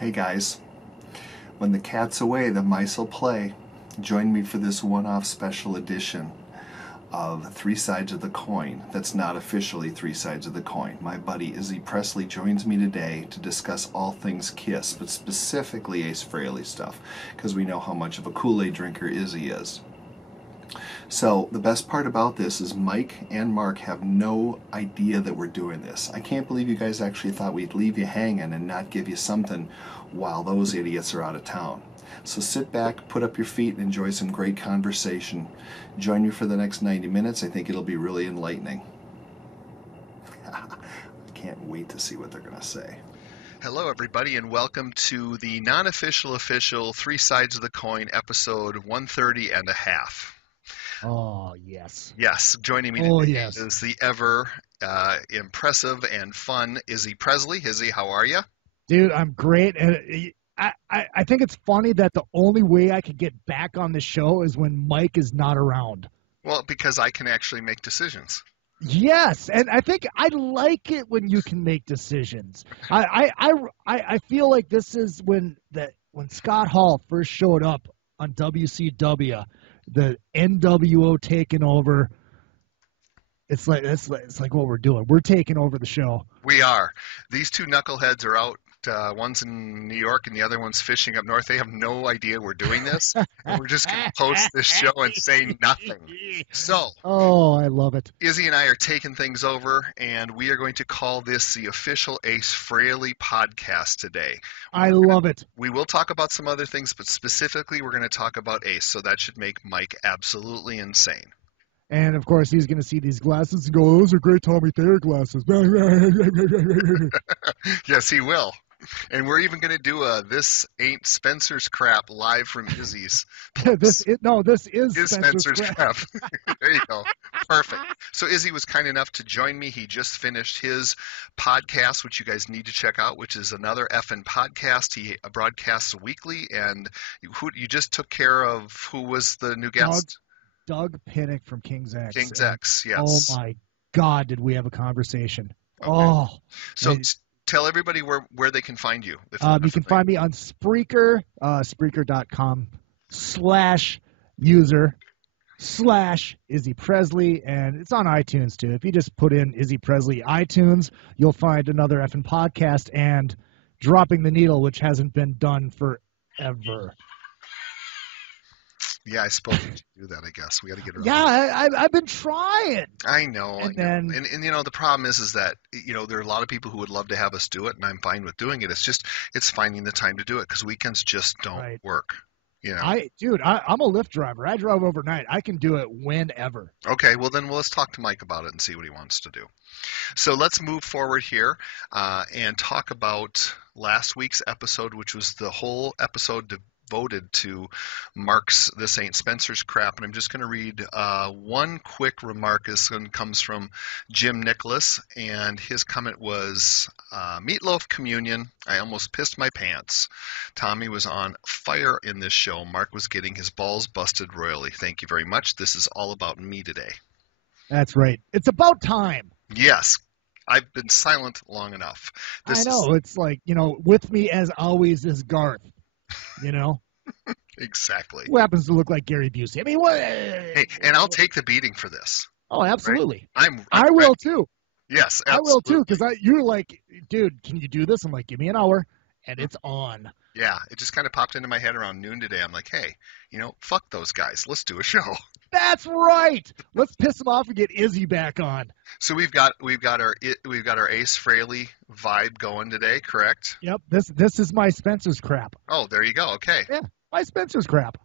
Hey guys, when the cat's away, the mice will play. Join me for this one-off special edition of Three Sides of the Coin that's not officially Three Sides of the Coin. My buddy Izzy Presley joins me today to discuss all things Kiss, but specifically Ace Frehley stuff, because we know how much of a Kool-Aid drinker Izzy is. So the best part about this is Mike and Mark have no idea that we're doing this. I can't believe you guys actually thought we'd leave you hanging and not give you something while those idiots are out of town. So sit back, put up your feet, and enjoy some great conversation. Join me for the next 90 minutes. I think it'll be really enlightening. I can't wait to see what they're going to say. Hello, everybody, and welcome to the non-official, official Three Sides of the Coin, episode 130 and a half. Oh, yes. Yes, joining me today is the ever impressive and fun Izzy Presley. Izzy, how are you? Dude, I'm great. And I think it's funny that the only way I could get back on the show is when Mike is not around. Well, because I can actually make decisions. Yes, and I think I like it when you can make decisions. I feel like this is when Scott Hall first showed up on WCW, the NWO taking over. It's like what we're doing. We're taking over the show. We are. These two knuckleheads are out. One's in New York and the other one's fishing up north. They have no idea we're doing this. And we're just going to post this show and say nothing. So, I love it. Izzy and I are taking things over, and we are going to call this the official Ace Frehley podcast today. I love it. We will talk about some other things, but specifically we're going to talk about Ace, so that should make Mike absolutely insane. And, of course, he's going to see these glasses and go, those are great Tommy Thayer glasses. Yes, he will. And we're even going to do a This Ain't Spencer's Crap live from Izzy's. This is Spencer's Crap. There you go. Perfect. So Izzy was kind enough to join me. He just finished his podcast, which you guys need to check out, which is another effing podcast. He broadcasts weekly. And you just took care of who was the new guest? Doug Pinnick from King's X. King's X, yes. Oh, my God, did we have a conversation. Okay. Oh. So tell everybody where they can find you. You can find me on Spreaker, Spreaker.com/user/Izzy Presley, and it's on iTunes, too. If you just put in Izzy Presley iTunes, you'll find another effing podcast and Dropping the Needle, which hasn't been done forever. Yeah, I suppose we should do that, I guess. We got to get around. Yeah, I've been trying. I know. And you know, the problem is that, you know, there are a lot of people who would love to have us do it, and I'm fine with doing it. It's finding the time to do it, because weekends just don't work. You know? I'm a Lyft driver. I drive overnight. I can do it whenever. Okay, well then let's talk to Mike about it and see what he wants to do. So let's move forward here and talk about last week's episode, which was the whole episode devoted to Mark's This Ain't Spencer's Crap. And I'm just going to read one quick remark. This one comes from Jim Nicholas, and his comment was, Meatloaf Communion, I almost pissed my pants. Tommy was on fire in this show. Mark was getting his balls busted royally. Thank you very much. This is all about me today. That's right. It's about time. Yes. I've been silent long enough. I know. It's like, you know, with me as always is Garth. You know? Exactly. Who happens to look like Gary Busey? I mean, what? Hey, and I'll take the beating for this. Oh, absolutely. Right? I will too. Yes, absolutely. I will too, because you're like, dude, can you do this? I'm like, give me an hour, and it's on. Yeah, it just kind of popped into my head around noon today. I'm like, hey, you know, fuck those guys. Let's do a show. That's right. Let's piss them off and get Izzy back on. So we've got our Ace Frehley vibe going today, correct? Yep. This is my Spencer's Crap. Oh, there you go. Okay. Yeah, my Spencer's Crap.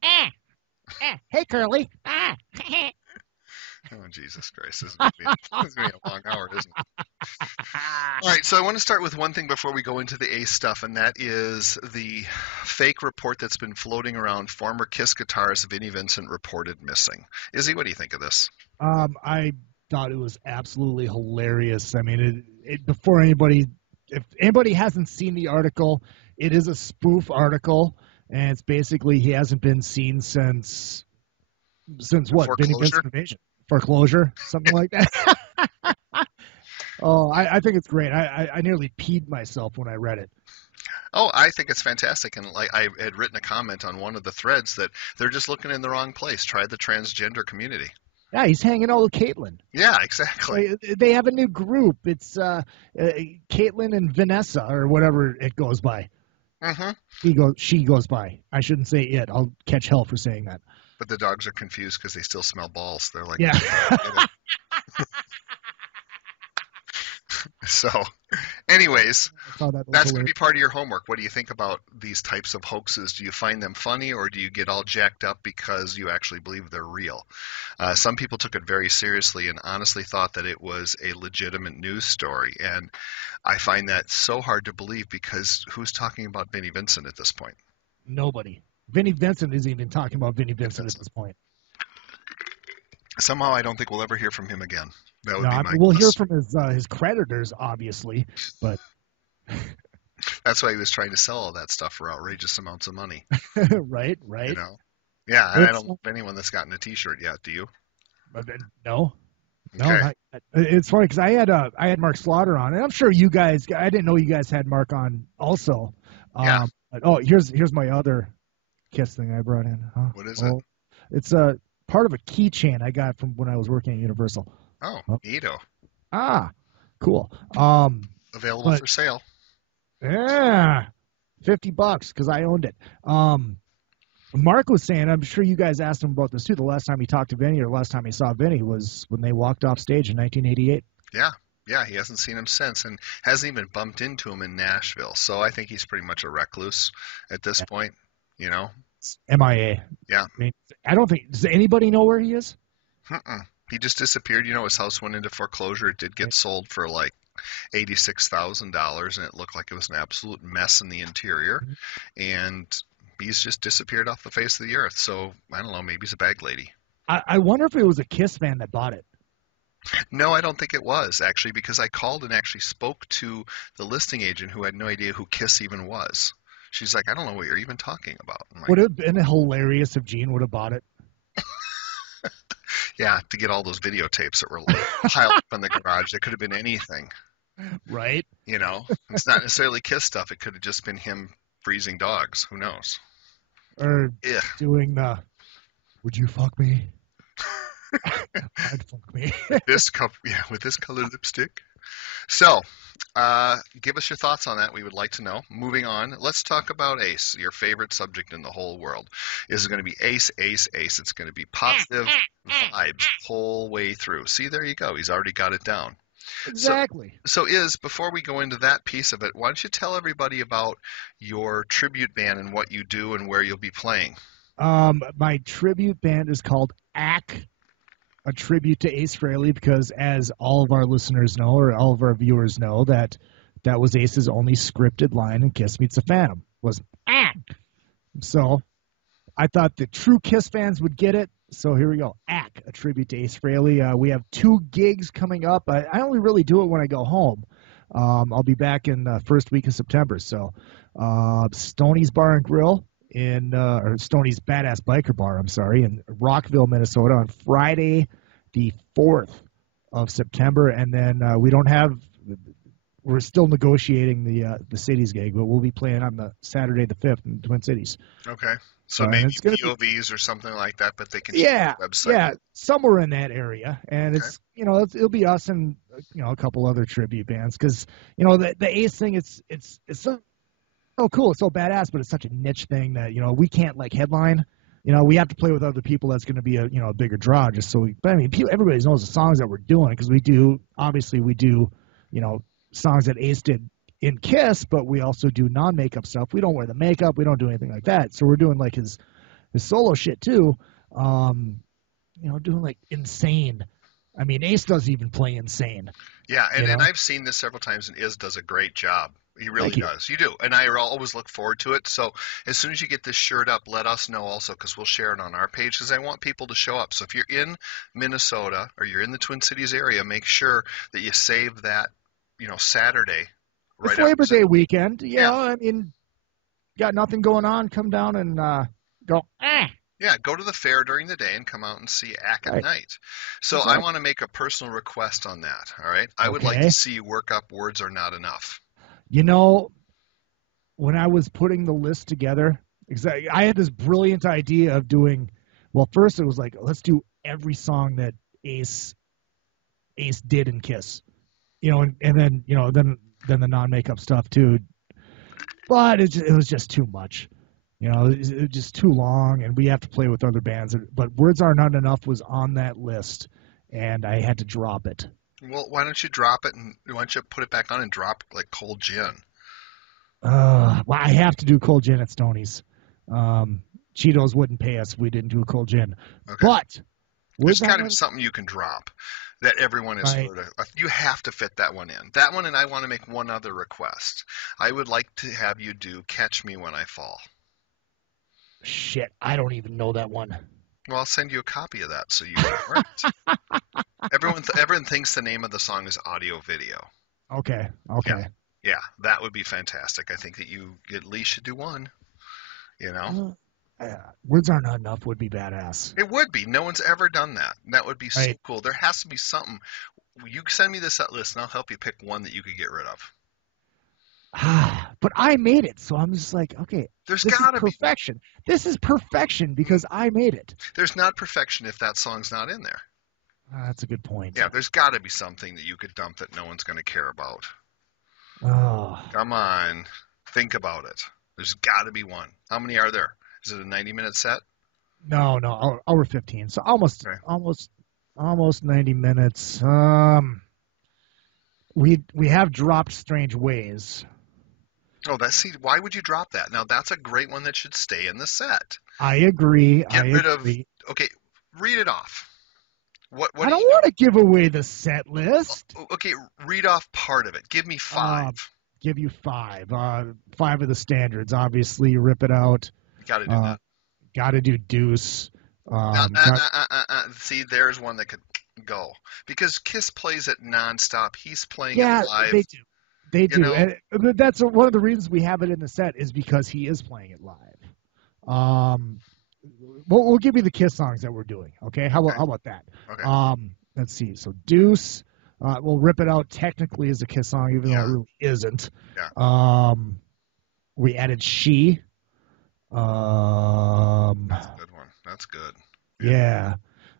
Hey, Curly. Oh, Jesus Christ. This is going to be a long hour, isn't it? All right, so I want to start with one thing before we go into the Ace stuff, and that is the fake report that's been floating around. Former Kiss guitarist Vinnie Vincent reported missing. Izzy, what do you think of this? I thought it was absolutely hilarious. I mean, before anybody, if anybody hasn't seen the article, it is a spoof article, and it's basically he hasn't been seen since what? Vinnie Vincent invasion. Foreclosure, something like that. Oh, I think it's great. I nearly peed myself when I read it. Oh, I think it's fantastic. And like I had written a comment on one of the threads that they're just looking in the wrong place. Try the transgender community. Yeah, he's hanging out with Caitlyn. Yeah, exactly. They have a new group. It's Caitlyn and Vanessa or whatever it goes by. Mm-hmm. She goes by. I shouldn't say it. I'll catch hell for saying that. But the dogs are confused because they still smell balls. They're like, yeah. So, anyways, that's going to be hilarious. part of your homework. What do you think about these types of hoaxes? Do you find them funny, or do you get all jacked up because you actually believe they're real? Some people took it very seriously and honestly thought that it was a legitimate news story. And I find that so hard to believe because who's talking about Vinnie Vincent at this point? Nobody. Vinnie Vincent isn't even talking about Vinnie Vincent at this point. Somehow I don't think we'll ever hear from him again. That would be my we'll guess. hear from his creditors, obviously, but that's why he was trying to sell all that stuff for outrageous amounts of money. right. You know? Yeah, and I don't know anyone that's gotten a T-shirt yet. Do you? No. Okay. It's funny because I had Mark Slaughter on, and I'm sure you guys. I didn't know you guys had Mark on also. Yeah. But, here's my other Kiss thing I brought in. Huh? What is it? It's a part of a keychain I got from when I was working at Universal. Oh, neato. Cool. Available for sale. Yeah, $50 because I owned it. Mark was saying, I'm sure you guys asked him about this too. The last time he talked to Vinny or the last time he saw Vinny was when they walked off stage in 1988. Yeah, he hasn't seen him since and hasn't even bumped into him in Nashville. So I think he's pretty much a recluse at this point, you know? MIA. Yeah. I mean, I don't think, does anybody know where he is? He just disappeared. You know, his house went into foreclosure. It did get sold for like $86,000, and it looked like it was an absolute mess in the interior. And he's just disappeared off the face of the earth. So, I don't know, maybe he's a bag lady. I wonder if it was a Kiss fan that bought it. No, I don't think it was, actually, because I called and actually spoke to the listing agent who had no idea who Kiss even was. She's like, I don't know what you're even talking about. Like, would it have been hilarious if Gene would have bought it? Yeah, to get all those videotapes that were piled up in the garage. It could have been anything. Right? You know, it's not necessarily Kiss stuff. It could have just been him freezing dogs. Who knows? Or doing the, would you fuck me? I'd fuck me. With this color lipstick. So, give us your thoughts on that. We would like to know. Moving on, let's talk about Ace, your favorite subject in the whole world. Is it going to be Ace, Ace, Ace? It's going to be positive vibes the whole way through. See, there you go. He's already got it down. Exactly. So before we go into that piece of it, why don't you tell everybody about your tribute band and what you do and where you'll be playing? My tribute band is called AC, a tribute to Ace Frehley, because as all of our listeners know, or all of our viewers know, that was Ace's only scripted line in Kiss Meets the Phantom, was AC. So I thought the true Kiss fans would get it. So here we go. AC, a tribute to Ace Frehley. We have 2 gigs coming up. I only really do it when I go home. I'll be back in the first week of September. So Stoney's Bar and Grill or Stoney's Badass Biker Bar, in Rockville, Minnesota on Friday the 4th of September. And then we're still negotiating the cities gig, but we'll be playing on the Saturday the 5th in the Twin Cities. Okay. So maybe POVs or something like that, but they can check the website. Yeah, somewhere in that area. And it's, it'll be us and, a couple other tribute bands. Because, the Ace thing, it's so cool. It's so badass, but it's such a niche thing that, we can't, headline. We have to play with other people. That's going to be a bigger draw just so everybody knows the songs that we're doing because we do songs that Ace did in Kiss, but we also do non-makeup stuff. We don't wear the makeup. We don't do anything like that. So we're doing his solo shit too. Doing Insane. I mean, Ace does even play Insane. Yeah, and I've seen this several times, and Iz does a great job. He really does. You do. And I always look forward to it. So as soon as you get this shirt up, let us know also because we'll share it on our page because I want people to show up. So if you're in Minnesota or you're in the Twin Cities area, make sure that you save that, Saturday. Right, it's Labor Day weekend. Got nothing going on, come down and go, Yeah, go to the fair during the day and come out and see Ack at Right. night. So Exactly. I want to make a personal request on that, all right? I would like Okay. to see you work up Words Are Not Enough. You know, when I was putting the list together, exactly, I had this brilliant idea of doing. Well, first it was like, let's do every song that Ace did in Kiss, and then then the non-makeup stuff too. But it was just too much. It was just too long, and we have to play with other bands. But Words Are Not Enough was on that list, and I had to drop it. Well, why don't you drop it and why don't you put it back on and drop like Cold Gin? Well, I have to do Cold Gin at Stoney's. Cheetos wouldn't pay us if we didn't do a Cold Gin. Okay. But there's got to be something you can drop that everyone has Right. heard of. You have to fit that one in. That one, and I want to make one other request. I would like to have you do Catch Me When I Fall. Shit, I don't even know that one. Well, I'll send you a copy of that so you can learn it. Everyone thinks the name of the song is Audio Video. Okay. Yeah, that would be fantastic. I think that you at least should do one. Words Are Not Enough would be badass. It would be. No one's ever done that. That would be so Right. cool. There has to be something. You send me this set list, and I'll help you pick one that you could get rid of. But I made it, so I'm just like, okay, There's this is got to be. perfection. This is perfection because I made it. There's not perfection if that song's not in there. That's a good point. Yeah, there's got to be something that you could dump that no one's going to care about. Oh, Come on. Think about it. There's got to be one. How many are there? Is it a 90-minute set? no, hour 15. So almost, Okay. almost 90 minutes. We have dropped Strange Ways. Oh, why would you drop that? Now, that's a great one that should stay in the set. I agree. Get rid of. Okay, read it off. What I don't want to give away the set list. Okay, read off part of it. Give me 5. Give you 5. 5 of the standards. Obviously, you rip it out. You got to do that. Got to do Deuce. See, there's one that could go because Kiss plays it nonstop. He's playing it live. They do. They do. And that's one of the reasons we have it in the set is because he is playing it live. We'll give you the Kiss songs that we're doing. Okay. How about that? Okay. Let's see. So Deuce. We'll rip it out technically as a Kiss song, even though it really isn't. Yeah. We added She. That's a good one. That's good. Yeah.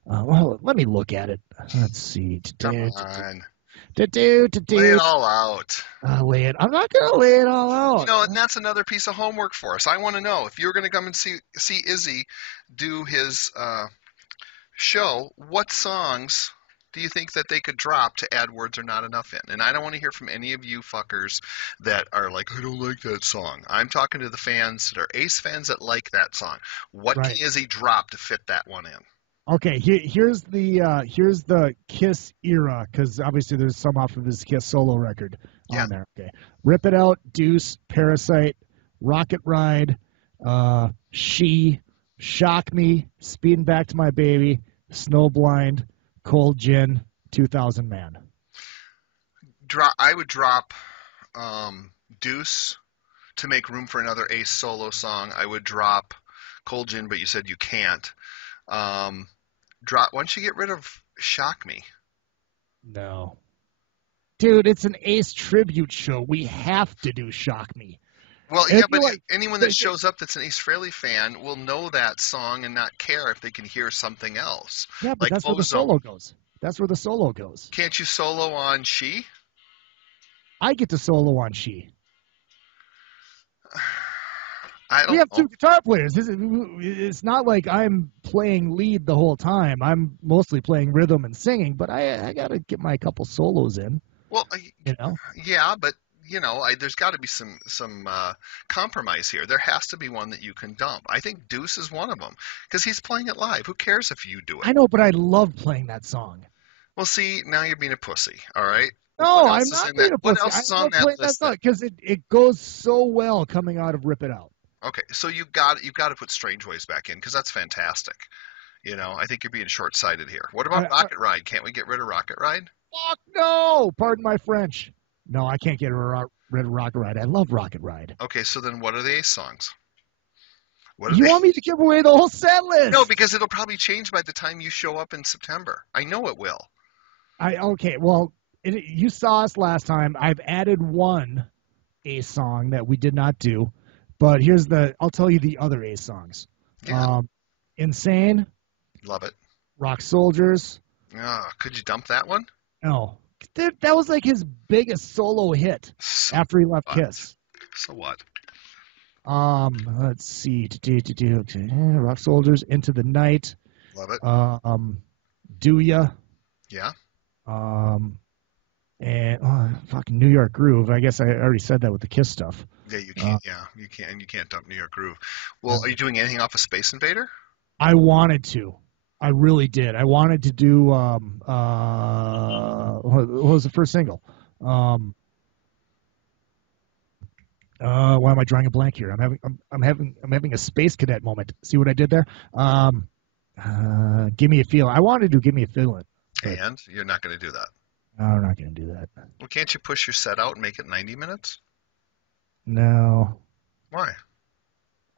Well, let me look at it. Let's see. Come on. Lay it all out. Lay it. I'm not gonna lay it all out. And that's another piece of homework for us. I want to know if you're going to come and see Izzy do his show. What songs do you think that they could drop to add Words Are Not Enough in? And I don't want to hear from any of you fuckers that are like, I don't like that song. I'm talking to the fans that are Ace fans that like that song. What can Izzy drop to fit that one in? Okay, here's the Kiss era, because obviously there's some off of his Kiss solo record on there. Okay, Rip It Out, Deuce, Parasite, Rocket Ride, She, Shock Me, Speeding Back to My Baby, Snowblind, Cold Gin, 2000 Man. I would drop Deuce to make room for another Ace solo song. I would drop Cold Gin, but you said you can't. Why don't you get rid of Shock Me? No. Dude, it's an Ace tribute show. We have to do Shock Me. Well, yeah, but anyone that shows up that's an Ace Frehley fan will know that song and not care if they can hear something else. Yeah, but that's where the solo goes. That's where the solo goes. Can't you solo on She? I get to solo on She. We have 2 guitar players. It's not like I'm playing lead the whole time. I'm mostly playing rhythm and singing, but I got to get my couple solos in. Well, yeah, but there's got to be some compromise here. There has to be one that you can dump. I think Deuce is one of them because he's playing it live. Who cares if you do it? I know, but I love playing that song. Well, see, now you're being a pussy. All right. No, I'm not being a pussy. What else is on that list? Because it goes so well coming out of Rip It Out. Okay, so you've got to put Strange Ways back in because that's fantastic. I think you're being short-sighted here. What about Rocket Ride? Can't we get rid of Rocket Ride? Fuck no! Pardon my French. No, I can't get rid of Rocket Ride. I love Rocket Ride. Okay, so then what are the Ace songs? What are You they? want me to give away the whole set list? No, because it'll probably change by the time you show up in September. I know it will. Okay, well, you saw us last time. I've added one Ace song that we did not do, but I'll tell you the other Ace songs. Yeah. Insane, Love it. Rock Soldiers. Could you dump that one? No, that was like his biggest solo hit So after he left what? Kiss. So what? Let's see. Rock Soldiers, Into the Night. Love it. Do Ya. Yeah. And fucking New York Groove. I guess I already said that with the Kiss stuff. Yeah, you can't. You can't dump New York Groove. Well, are you doing anything off of Space Invader? I wanted to. I really did. I wanted to do. What was the first single? Why am I drawing a blank here? I'm having a space cadet moment. See what I did there? Give Me a Feeling. I wanted to Give Me a Feeling. And you're not going to do that. No, I'm not going to do that. Well, can't you push your set out and make it 90 minutes? No. Why?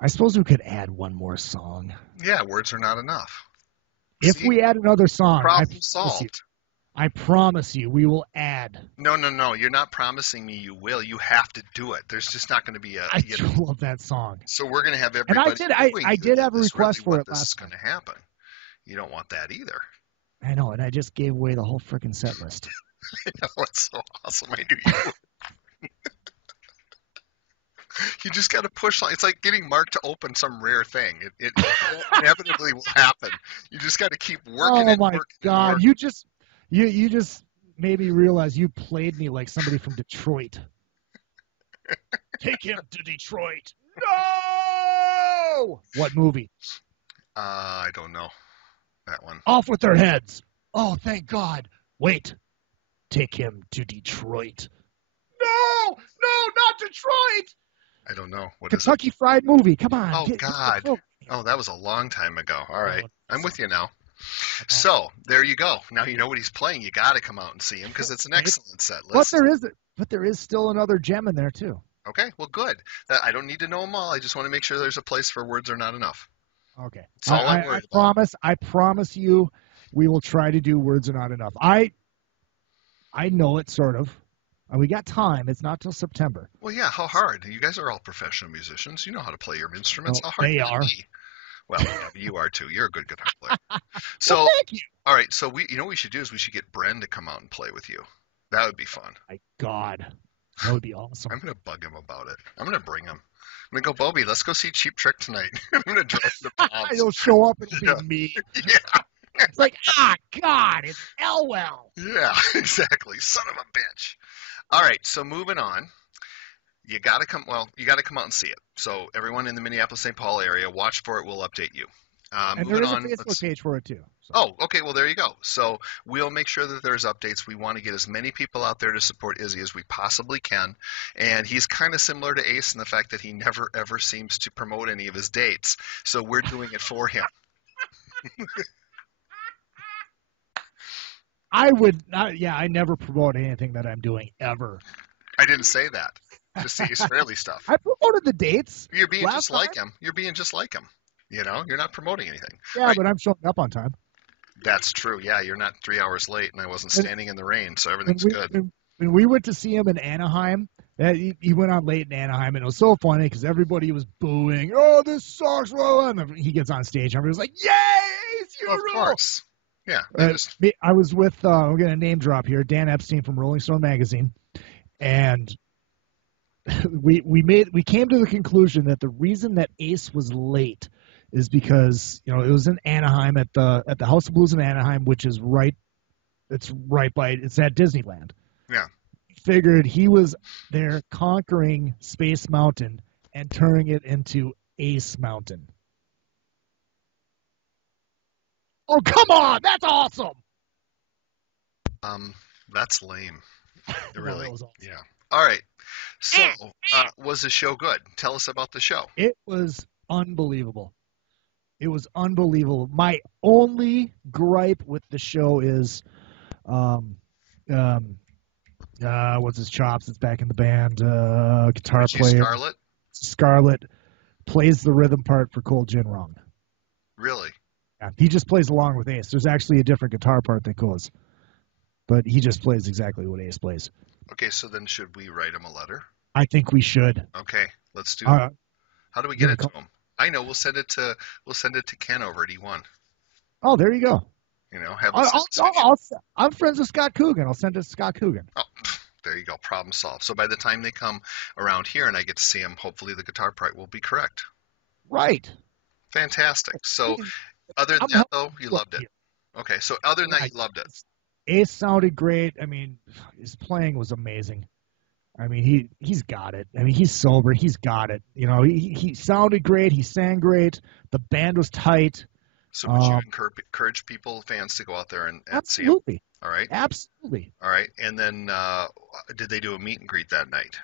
I suppose we could add one more song. Yeah, words are not enough. If we add another song, problem solved. I promise you, we will add. No. You're not promising me you will. You have to do it. There's just not going to be a. I love that song. So we're going to have everybody. And I did have a request for it last time. This is going to happen. You don't want that either. I know, and I just gave away the whole freaking set list. I know, it's so awesome. I knew you. You just got to push. It's like getting Mark to open some rare thing. It inevitably will happen. You just got to keep working. Oh my God! You just made me realize you played me like somebody from Detroit. Take him to Detroit. No! What movie? I don't know. That one. Off with their heads. Oh, thank God. Wait. Take him to Detroit. No, not Detroit. I don't know. What Kentucky Fried Movie. Come on. Oh, God. Oh, that was a long time ago. All right. I'm with you now. So, there you go. Now you know what he's playing. You got to come out and see him because it's an excellent set list. But there is still another gem in there, too. Okay, well, good. I don't need to know them all. I just want to make sure there's a place for words are not enough. Okay. That's all I'm worried about. I promise you we will try to do words are not enough. I know it, sort of. And we got time. It's not till September. Well, yeah, how hard? You guys are all professional musicians. You know how to play your instruments. Well, how hard they can are. it be? Well, yeah, you are too. You're a good guitar player. So, well, thank you. All right, so what we should do is we should get Bren to come out and play with you. That would be fun. My God. That would be awesome. I'm going to bug him about it. I'm going to bring him. I'm going to go, Bobby, let's go see Cheap Trick tonight. I'm going to drive to Palms. He'll show up and it'll be me. Yeah. It's like, God, it's Elwell. Yeah, exactly. Son of a bitch. All right, so moving on. You got to come out and see it. So everyone in the Minneapolis-St. Paul area, watch for it. We'll update you. And there is a Facebook page for it, too. So. Oh, okay. Well, there you go. So we'll make sure that there's updates. We want to get as many people out there to support Izzy as we possibly can. And he's kind of similar to Ace in the fact that he never, ever seems to promote any of his dates. So we're doing it for him. I would not. Yeah, I never promote anything that I'm doing ever. I didn't say that. Just the Ace Frehley stuff. I promoted the dates. You're being just like him. You're being just like him. You know, you're not promoting anything. Yeah, right. But I'm showing up on time. That's true. Yeah, you're not 3 hours late, and I wasn't standing in the rain, so everything's good. When we went to see him in Anaheim, he went on late in Anaheim, and it was so funny because everybody was booing. Oh, this sucks! And he gets on stage, and everybody's like, "Yay, it's you!" Of course. Yeah. I was with. We're gonna name drop here. Dan Epstein from Rolling Stone magazine, and we came to the conclusion that the reason that Ace was late is because it was in Anaheim at the House of Blues in Anaheim, which is it's at Disneyland. Yeah. Figured he was there conquering Space Mountain and turning it into Ace Mountain. Oh, come on! That's awesome! That's lame. Really? Was awesome. Yeah. All right. So, was the show good? Tell us about the show. It was unbelievable. It was unbelievable. My only gripe with the show is, what's his chops? It's back in the band. Guitar player. Scarlett. Scarlett plays the rhythm part for Cole Jinrong. Really? Yeah, he just plays along with Ace. There's actually a different guitar part that goes, but he just plays exactly what Ace plays. Okay, so then should we write him a letter? I think we should. Okay, let's do it. How do we get it to call. him? I know. We'll send it to Ken over at E1. Oh, there you go. You know, have the I'm friends with Scott Coogan. I'll send it to Scott Coogan. Oh, there you go. Problem solved. So by the time they come around here and I get to see them, hopefully the guitar part will be correct. Right. Fantastic. So other than that, though, you loved it. Okay, so other than that, you loved it. Ace sounded great. I mean, his playing was amazing. I mean, he's got it. I mean, he's sober. He's got it. You know, he sounded great. He sang great. The band was tight. So would you encourage fans to go out there and see him? Absolutely. All right. Absolutely. All right. And then did they do a meet and greet that night?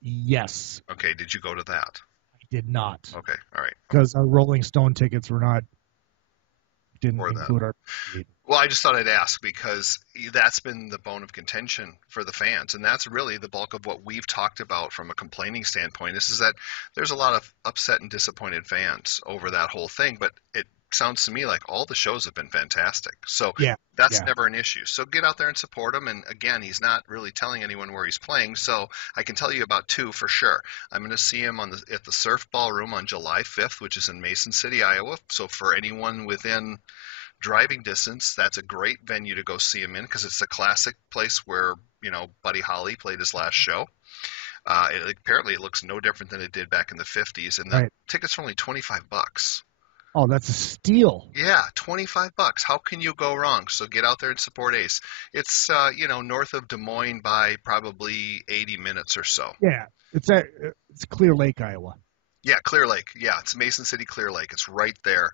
Yes. Okay. Did you go to that? I did not. Okay. All right. Because our Rolling Stone tickets didn't include our meet. Well, I just thought I'd ask because that's been the bone of contention for the fans, and that's really the bulk of what we've talked about from a complaining standpoint. Is that there's a lot of upset and disappointed fans over that whole thing, but it sounds to me like all the shows have been fantastic. So that's never an issue. So get out there and support him. And again, he's not really telling anyone where he's playing, so I can tell you about two for sure. I'm going to see him at the Surf Ballroom on July 5th, which is in Mason City, Iowa. So for anyone within driving distance, that's a great venue to go see him in because it's a classic place where, you know, Buddy Holly played his last show. Apparently it looks no different than it did back in the 50s, and the tickets are only $25. Oh, that's a steal. Yeah, $25. How can you go wrong? So get out there and support Ace. It's north of Des Moines by probably 80 minutes or so. Yeah, it's Clear Lake, Iowa. Yeah, Clear Lake. Yeah, it's Mason City, Clear Lake. It's right there.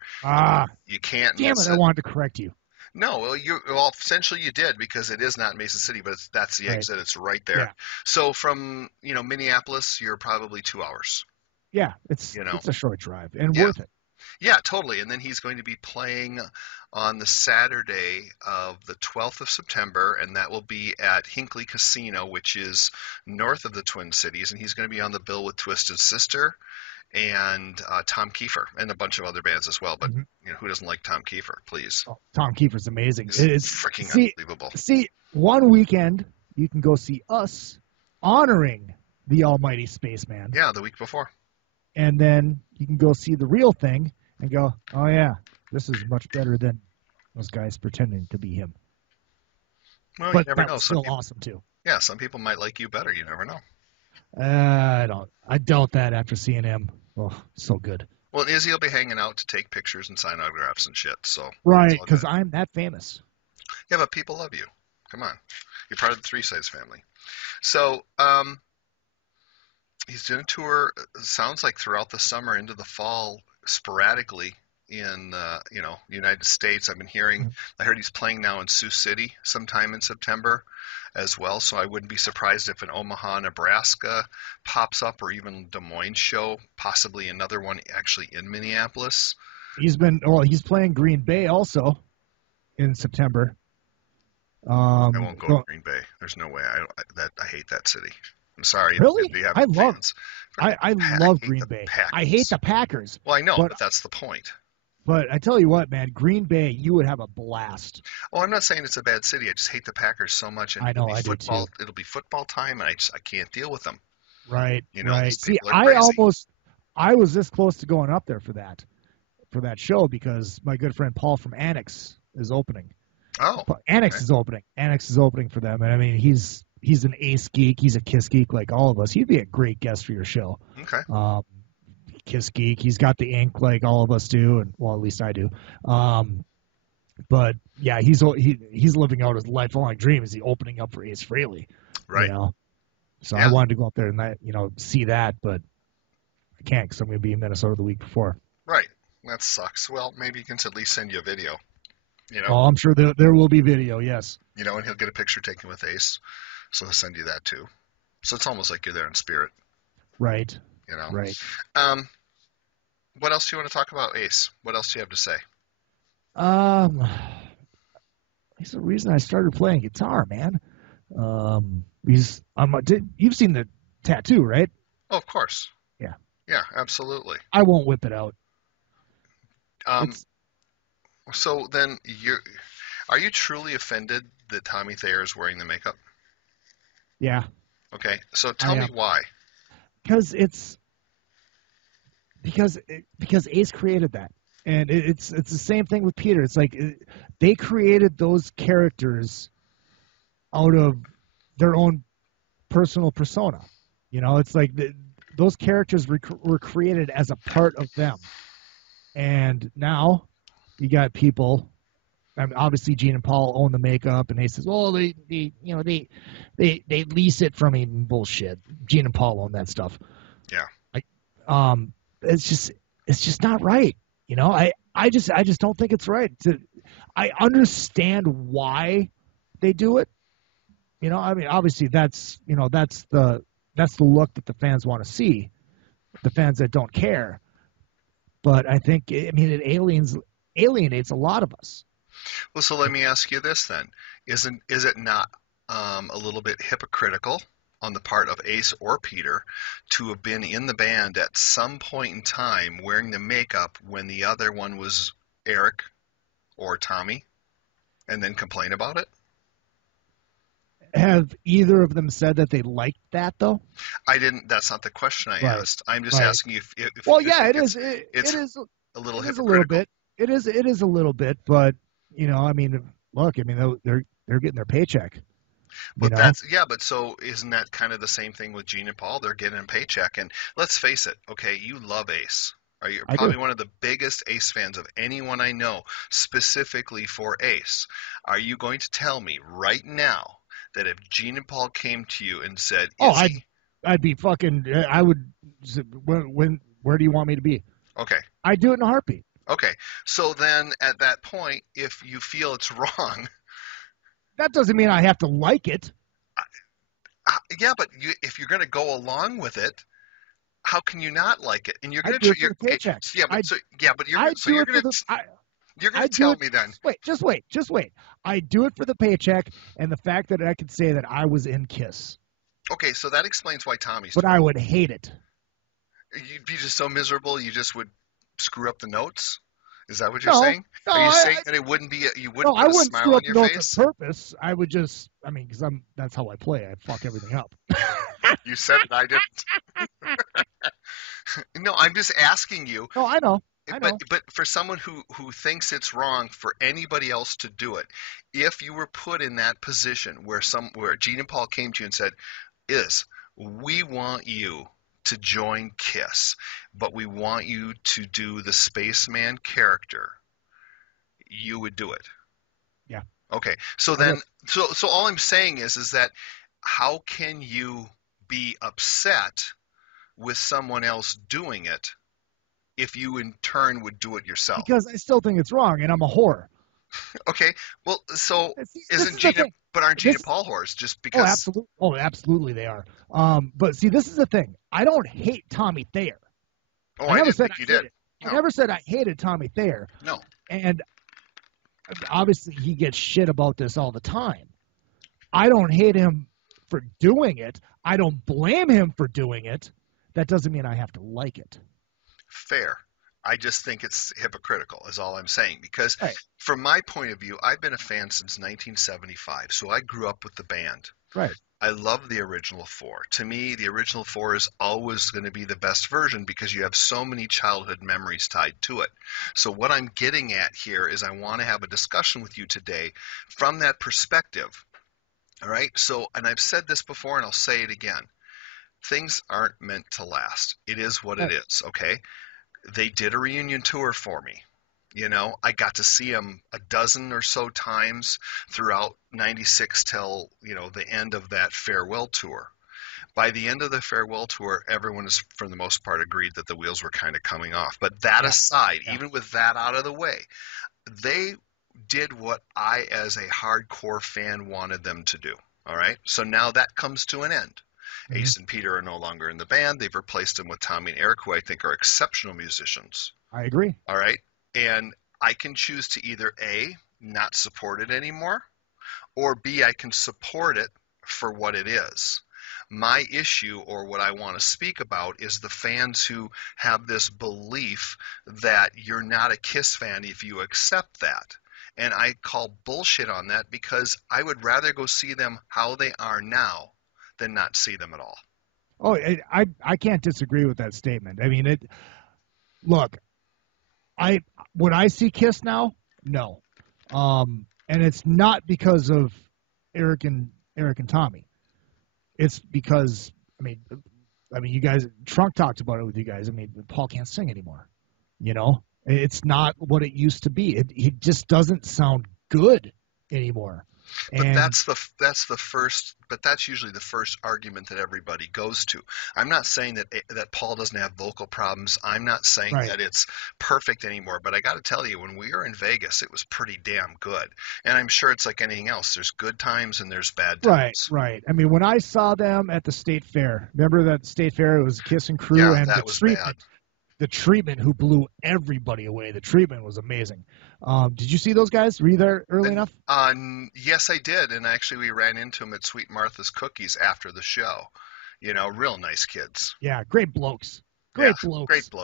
You can't damn miss it. I wanted to correct you. No, well, essentially you did because it is not Mason City, but that's the exit. It's right there. Yeah. So from Minneapolis, you're probably 2 hours. Yeah, it's a short drive and worth it. Yeah, totally. And then he's going to be playing on the Saturday of the 12th of September, and that will be at Hinckley Casino, which is north of the Twin Cities, and he's going to be on the bill with Twisted Sister and Tom Kiefer and a bunch of other bands as well. But who doesn't like Tom Kiefer? Please. Oh, Tom Kiefer's amazing. It's freaking unbelievable. See, one weekend you can go see us honoring the almighty Spaceman. Yeah, the week before. And then you can go see the real thing and go, oh yeah, this is much better than those guys pretending to be him. Well, but you never know. That's still awesome too. Yeah, some people might like you better. You never know. I doubt that after seeing him. Oh, so good. Well, Izzy will be hanging out to take pictures and sign autographs and shit. So right, because I'm that famous. Yeah, but people love you. Come on, you're part of the Three Sides family. So he's doing a tour. Sounds like throughout the summer into the fall, sporadically in the United States. I've been hearing. I heard he's playing now in Sioux City sometime in September as well, so I wouldn't be surprised if an Omaha, Nebraska pops up, or even Des Moines show, possibly another one actually in Minneapolis. He's playing Green Bay also in September. I won't go to Green Bay. There's no way. I hate that city. I'm sorry. Really? I love Green Bay. Packers. I hate the Packers. Well, I know, but that's the point. But I tell you what, man, Green Bay, you would have a blast. Oh, I'm not saying it's a bad city. I just hate the Packers so much. And I know, I do too. It'll be football time, and I can't deal with them. Right, right. See, crazy. I was this close to going up there for that show because my good friend Paul from Annex is opening. Oh, Annex is opening. Annex is opening for them, and I mean he's an Ace geek. He's a Kiss geek like all of us. He'd be a great guest for your show. Okay. Kiss geek. He's got the ink like all of us do, and well, at least I do. But yeah, he's living out his lifelong dream. Is he opening up for Ace Frehley? Right. You know? So I wanted to go up there and see that, but I can't because I'm going to be in Minnesota the week before. Right. That sucks. Well, maybe he can at least send you a video. Oh, I'm sure there will be video. Yes. And he'll get a picture taken with Ace, so he'll send you that too. So it's almost like you're there in spirit. Right. Right. What else do you want to talk about, Ace? What else do you have to say? He's the reason I started playing guitar, man. You've seen the tattoo, right? Oh, of course. Yeah. Yeah, absolutely. I won't whip it out. It's, So then are you truly offended that Tommy Thayer is wearing the makeup? yeah, Okay, so I tell me am. why. Because Ace created that, and it's the same thing with Peter. It's like they created those characters out of their own personal persona. It's like those characters were created as a part of them, and now you got people. I mean, obviously, Gene and Paul own the makeup, and they says, "Oh, they lease it from me." Bullshit. Gene and Paul own that stuff. Yeah. Like, it's just not right. I just don't think it's right. I understand why they do it. I mean, obviously that's the look that the fans want to see, the fans that don't care. But I think, I mean, it alienates a lot of us. Well, so let me ask you this then: is it not a little bit hypocritical on the part of Ace or Peter to have been in the band at some point in time wearing the makeup when the other one was Eric or Tommy, and then complain about it? Have either of them said that they liked that though? I didn't. That's not the question I Right. asked. I'm just Right. asking you if Well, you yeah, think it is. it's It is. a little It is a little hypocritical. bit. It is a little bit, but I mean, look, I mean, they're getting their paycheck. But but so isn't that kind of the same thing with Gene and Paul? They're getting a paycheck, and let's face it, okay, you love Ace. You're I probably do. one of the biggest Ace fans of anyone I know, specifically for Ace. Are you going to tell me right now that if Gene and Paul came to you and said, Oh, Izzy, I'd be fucking. I would. Where do you want me to be? okay, I'd do it in a heartbeat. okay, so then at that point, if you feel it's wrong, That doesn't mean I have to like it. yeah, but if you're going to go along with it, how can you not like it? And you're I going do to, it for the paycheck. I do it for the. you're going I to do tell it. me then. Just wait. I do it for the paycheck and the fact that I could say that I was in Kiss. Okay, so that explains why Tommy's. But I would hate it. You'd be just so miserable, you just would screw up the notes. Is that what you're No, saying? no, Are you saying that it wouldn't be? You wouldn't I put a wouldn't smile screw on up your notes face? on purpose. I would just, I mean, because that's how I play. I fuck everything up. You said it, I didn't. No, I'm just asking you. No, I know. But for someone who thinks it's wrong for anybody else to do it, if you were put in that position where Gene and Paul came to you and said, we want you to join Kiss, but we want you to do the spaceman character, you would do it. Yeah. Okay. So then, so all I'm saying is that how can you be upset with someone else doing it if you in turn would do it yourself? Because I still think it's wrong, and I'm a whore. Okay. Well, so aren't Gene and Paul whores just because? Absolutely they are. But see, this is the thing. I don't hate Tommy Thayer. Oh, I didn't think you did. I never said I hated Tommy Thayer. No. And obviously he gets shit about this all the time. I don't hate him for doing it. I don't blame him for doing it. That doesn't mean I have to like it. Fair. I just think it's hypocritical is all I'm saying, because from my point of view, I've been a fan since 1975, so I grew up with the band. Right. I love the original four. To me, the original four is always going to be the best version because you have so many childhood memories tied to it. So what I'm getting at here is I want to have a discussion with you today from that perspective. All right? So, and I've said this before and I'll say it again. Things aren't meant to last. It is what it is, okay? They did a reunion tour for me. I got to see them a dozen or so times throughout 96 till, the end of that farewell tour. By the end of the farewell tour, everyone has, for the most part, agreed that the wheels were kind of coming off. But that aside, even with that out of the way, they did what I, as a hardcore fan, wanted them to do. All right? So now that comes to an end. Mm-hmm. Ace and Peter are no longer in the band. They've replaced them with Tommy and Eric, who I think are exceptional musicians. I agree. All right? And I can choose to either A, not support it anymore, or B, I can support it for what it is. My issue, or what I want to speak about, is the fans who have this belief that you're not a Kiss fan if you accept that. And I call bullshit on that, because I would rather go see them how they are now than not see them at all. Oh, I can't disagree with that statement. I mean, look, would I see Kiss now? No. And it's not because of Eric and Tommy. It's because, I mean, you guys, Trunk talked about it with you guys. I mean, Paul can't sing anymore. You know, it's not what it used to be. It just doesn't sound good anymore. But that's usually the first argument that everybody goes to. I'm not saying that Paul doesn't have vocal problems. I'm not saying that it's perfect anymore. But I got to tell you, when we were in Vegas, it was pretty damn good. And I'm sure it's like anything else. There's good times and there's bad times. Right. I mean, when I saw them at the State Fair, remember that State Fair? It was Kiss and Crew, yeah, and that was bad. The treatment who blew everybody away. The treatment was amazing. Did you see those guys? Were you there early enough? Yes, I did. And actually, we ran into them at Sweet Martha's Cookies after the show. You know, real nice kids. Yeah, great blokes. Great blokes.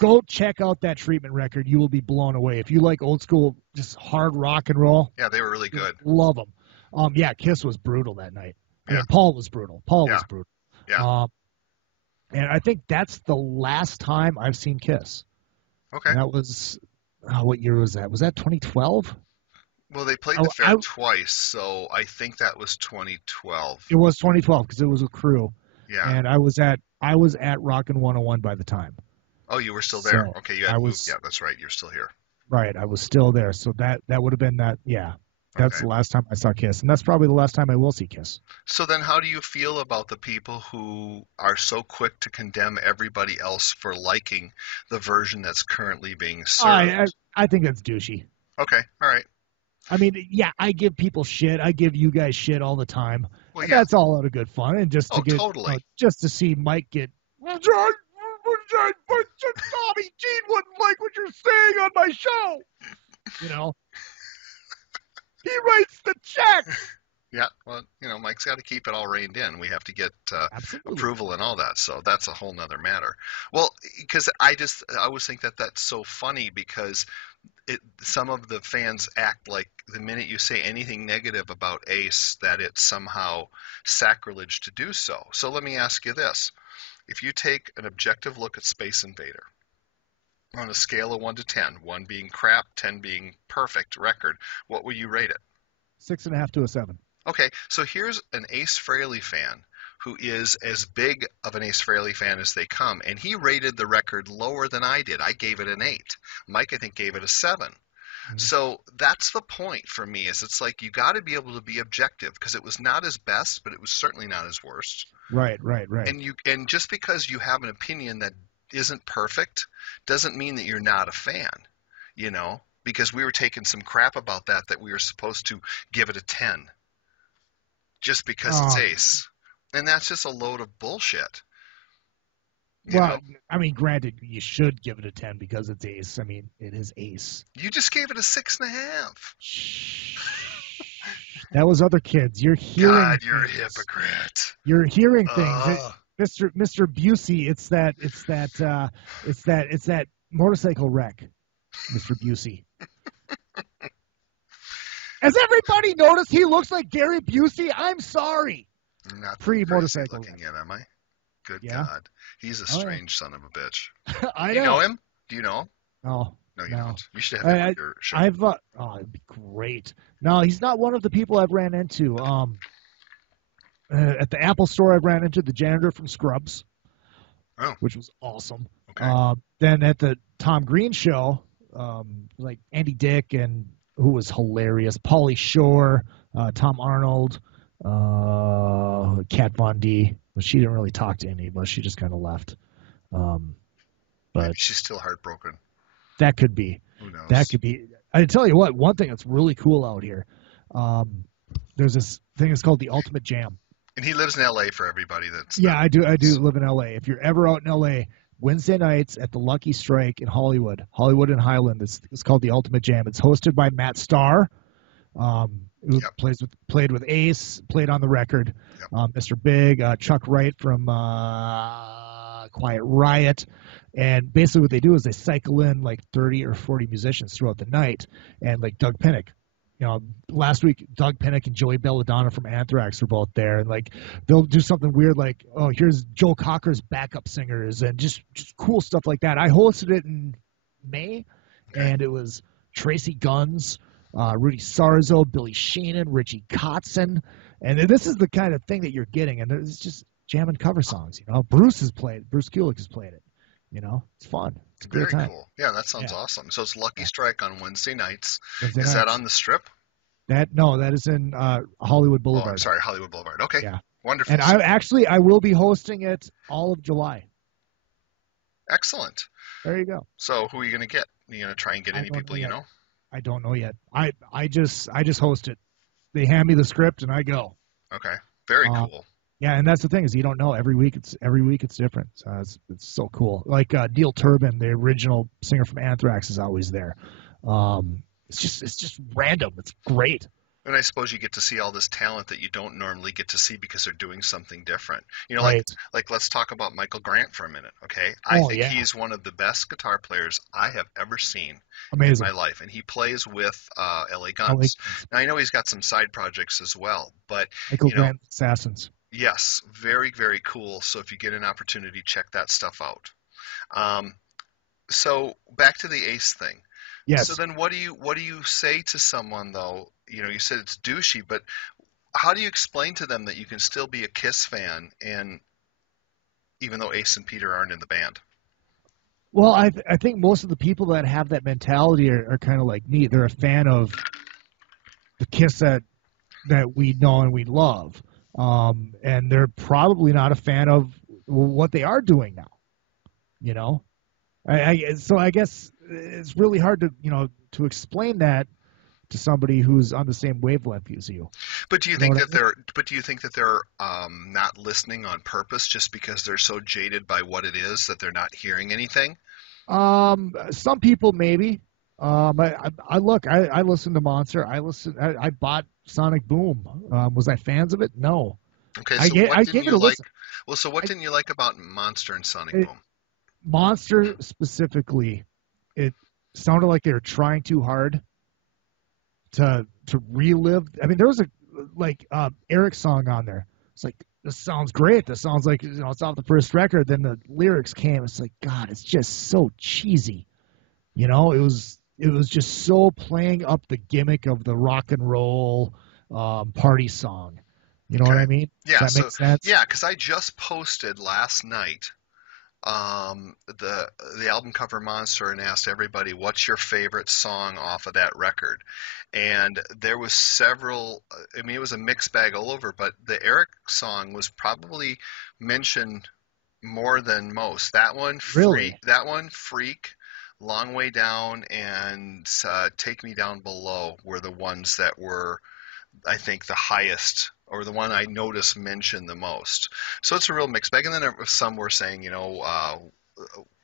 Go check out that treatment record. You will be blown away. If you like old school, just hard rock and roll. Yeah, they were really good. Love them. Kiss was brutal that night. I mean, Paul was brutal. Was brutal. Yeah. And I think that's the last time I've seen Kiss. Okay. And that was, what year was that? Was that 2012? Well, they played the fair twice, so I think that was 2012. It was 2012 because it was a Crew. Yeah. And I was at Rockin' 101 by the time. Oh, you were still there. So okay, you had moved. Yeah, that's right. You're still here. Right, I was still there. So that would have been that. Yeah. That's the last time I saw Kiss, and that's probably the last time I will see Kiss. So then how do you feel about the people who are so quick to condemn everybody else for liking the version that's currently being served? I think that's douchey. Okay, all right. I mean, yeah, I give people shit. I give you guys shit all the time. Well, yeah. That's all out of good fun, and just to get, totally. Just to see Mike get. Tommy Gene wouldn't like what you're saying on my show. You know. He writes the check. Yeah, well, Mike's got to keep it all reined in. We have to get approval and all that, so that's a whole nother matter. Well, because I always think that that's so funny, because some of the fans act like the minute you say anything negative about Ace, that it's somehow sacrilege to do so. So let me ask you this. If you take an objective look at Space Invader, on a scale of 1 to 10, 1 being crap, 10 being perfect record, what will you rate it? 6.5 to a 7. Okay, so here's an Ace Frehley fan who is as big of an Ace Frehley fan as they come, and he rated the record lower than I did. I gave it an 8. Mike, I think, gave it a 7. Mm-hmm. So that's the point for me, is it's like you got to be able to be objective, because it was not his best, but it was certainly not his worst. Right. And just because you have an opinion that isn't perfect doesn't mean that you're not a fan, because we were taking some crap about that we were supposed to give it a 10 just because it's Ace. And that's just a load of bullshit. Well, I mean, granted, you should give it a 10 because it's Ace. I mean, it is Ace. You just gave it a 6.5. That was other kids. You're hearing God, you're a hypocrite. You're hearing things. Mr. Busey, it's that motorcycle wreck, Mr. Busey. Has everybody noticed he looks like Gary Busey? I'm sorry. Not pre-motorcycle looking at, am I? Good God, he's a strange son of a bitch. I know. You know him? Do you know him? No. No, you don't. You should have him on your show. It'd be great. No, he's not one of the people I've ran into. At the Apple store, I've ran into the janitor from Scrubs, which was awesome. Okay. Then at the Tom Green show, like Andy Dick, and who was hilarious, Pauly Shore, Tom Arnold, Kat Von D. But she didn't really talk to any of us. She just kind of left. But maybe she's still heartbroken. That could be. Who knows? That could be. I tell you what, one thing that's really cool out here, there's this thing that's called the Ultimate Jam. And he lives in L.A. for everybody that's... Yeah, I do live in L.A. If you're ever out in L.A., Wednesday nights at the Lucky Strike in Hollywood and Highland, it's called the Ultimate Jam. It's hosted by Matt Starr, Who Yep. played with Ace, played on the record. Yep. Mr. Big, Chuck Wright from Quiet Riot, and basically what they do is they cycle in like 30 or 40 musicians throughout the night, and like Doug Pinnick. Last week Doug Pinnick and Joey Belladonna from Anthrax were both there, and like they'll do something weird like, oh, here's Joe Cocker's backup singers, and just cool stuff like that. I hosted it in May, and it was Tracy Guns, Rudy Sarzo, Billy Sheenan, Richie Kotzen, and this is the kind of thing that you're getting, and it's just jamming cover songs. Bruce Kulick has played it. It's fun. It's a great Very time. cool. Yeah, that sounds awesome. So it's Lucky Strike on Wednesday nights. Wednesday Is that nights. on the Strip? That is in Hollywood Boulevard. Oh, I'm sorry, Hollywood Boulevard. Okay. Yeah. Wonderful. And I will be hosting it all of July. Excellent. There you go. So who are you going to get? Are you going to try and get any people you know? I don't know yet. I just host it. They hand me the script and I go. Okay. Very cool. Yeah, and that's the thing is you don't know. Every week it's different. So it's so cool. Like Neil Turbin, the original singer from Anthrax, is always there. It's just random. It's great. And I suppose you get to see all this talent that you don't normally get to see because they're doing something different. Right. Like let's talk about Michael Grant for a minute, okay? I think he's one of the best guitar players I have ever seen in my life, and he plays with LA Guns. Now I know he's got some side projects as well, but Michael Grant Assassins. Yes, very, very cool. So if you get an opportunity, check that stuff out. So back to the Ace thing. Yes. So then what do you say to someone though? You said it's douchey, but how do you explain to them that you can still be a Kiss fan and even though Ace and Peter aren't in the band? Well, I think most of the people that have that mentality are kind of like me. They're a fan of the Kiss that we know and we love. And they're probably not a fan of what they are doing now, So I guess it's really hard to explain that to somebody who's on the same wavelength as you. But do you think that they're not listening on purpose just because they're so jaded by what it is that they're not hearing anything? Some people maybe. I listen to Monster. I bought Sonic Boom. Was I fans of it? No. Okay, so I gave it a listen. Well, so what didn't you like about Monster and Sonic Boom? Monster specifically, it sounded like they were trying too hard to relive. I mean, there was Eric's song on there. It's like, this sounds great. This sounds like it's off the first record. Then the lyrics came. It's like, God, it's just so cheesy. It was just so playing up the gimmick of the rock and roll party song. You know what I mean? Yeah. Does that make sense? Yeah, because I just posted last night the album cover Monster and asked everybody, what's your favorite song off of that record? And there was several. I mean, it was a mixed bag all over, but the Eric song was probably mentioned more than most. That one, Freak, Long Way Down, and Take Me Down Below were the ones that were, I think, the highest, or the one I noticed mentioned the most. So it's a real mixed bag. And then some were saying,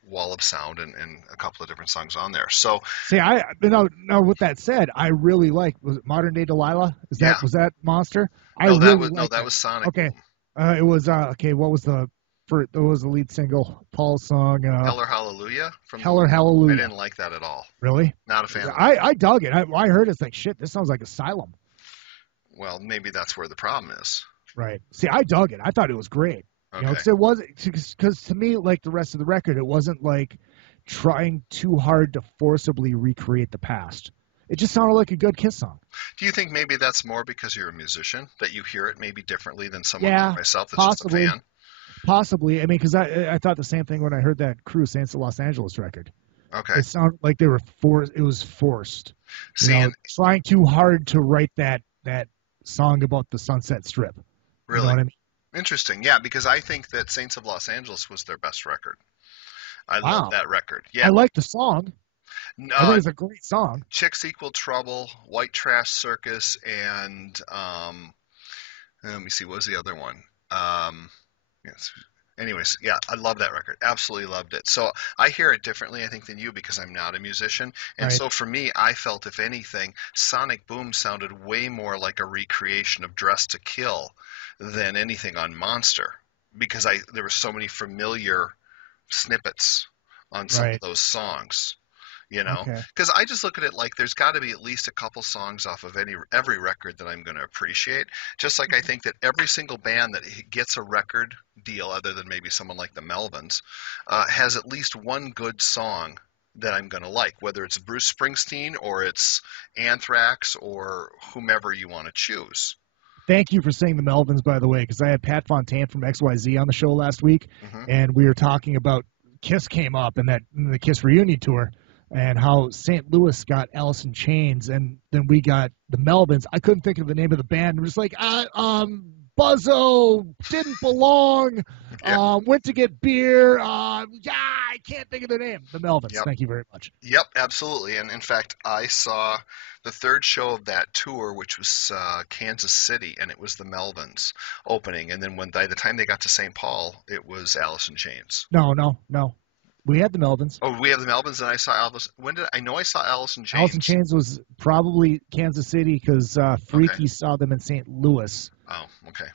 Wall of Sound and a couple of different songs on there. So see, now with that said, I really like, was it Modern Day Delilah? Was that Monster? That was Sonic. Okay. It was what was the lead single, Paul's song? Hell or Hallelujah? Hell or Hallelujah. I didn't like that at all. Really? Not a fan. I dug it. I heard it's like, shit, this sounds like Asylum. Well, maybe that's where the problem is. Right. See, I dug it. I thought it was great. Okay. Because to me, like the rest of the record, it wasn't like trying too hard to forcibly recreate the past. It just sounded like a good Kiss song. Do you think maybe that's more because you're a musician, that you hear it maybe differently than someone like myself that's possibly, just a fan? Possibly. I mean, because I thought the same thing when I heard that Crew Saints of Los Angeles record. Okay. It sounded like they were forced. It was forced. Trying too hard to write that song about the Sunset Strip. Really? You know what I mean? Interesting. Yeah, because I think that Saints of Los Angeles was their best record. I love that record. Yeah. I like the song. I think it's a great song. Chicks Equal Trouble, White Trash Circus, and let me see, what was the other one? Anyways, yeah, I love that record. Absolutely loved it. So I hear it differently, I think, than you because I'm not a musician. And Right. so for me, I felt, if anything, Sonic Boom sounded way more like a recreation of Dress to Kill than anything on Monster because there were so many familiar snippets on some of Right. those songs. Okay. Because I just look at it like there's got to be at least a couple songs off of every record that I'm going to appreciate. Just like I think that every single band that gets a record deal, other than maybe someone like the Melvins, has at least one good song that I'm going to like, whether it's Bruce Springsteen or it's Anthrax or whomever you want to choose. Thank you for saying the Melvins, by the way, because I had Pat Fontaine from XYZ on the show last week, Hmm. and we were talking about Kiss came up in the Kiss reunion tour, and how St. Louis got Alice in Chains, and then we got the Melvins. I couldn't think of the name of the band. We're just like, Buzzo didn't belong. Yeah. Went to get beer. I can't think of their name. The Melvins. Yep. Thank you very much. Yep, absolutely. And in fact, I saw the third show of that tour, which was Kansas City, and it was the Melvins opening. And then by the time they got to St. Paul, it was Alice in Chains. No. We had the Melvins. Oh, we have the Melvins, and I saw Alice. I know I saw Alice in Chains. Alice in Chains was probably Kansas City because Freaky saw them in St. Louis. Oh, okay.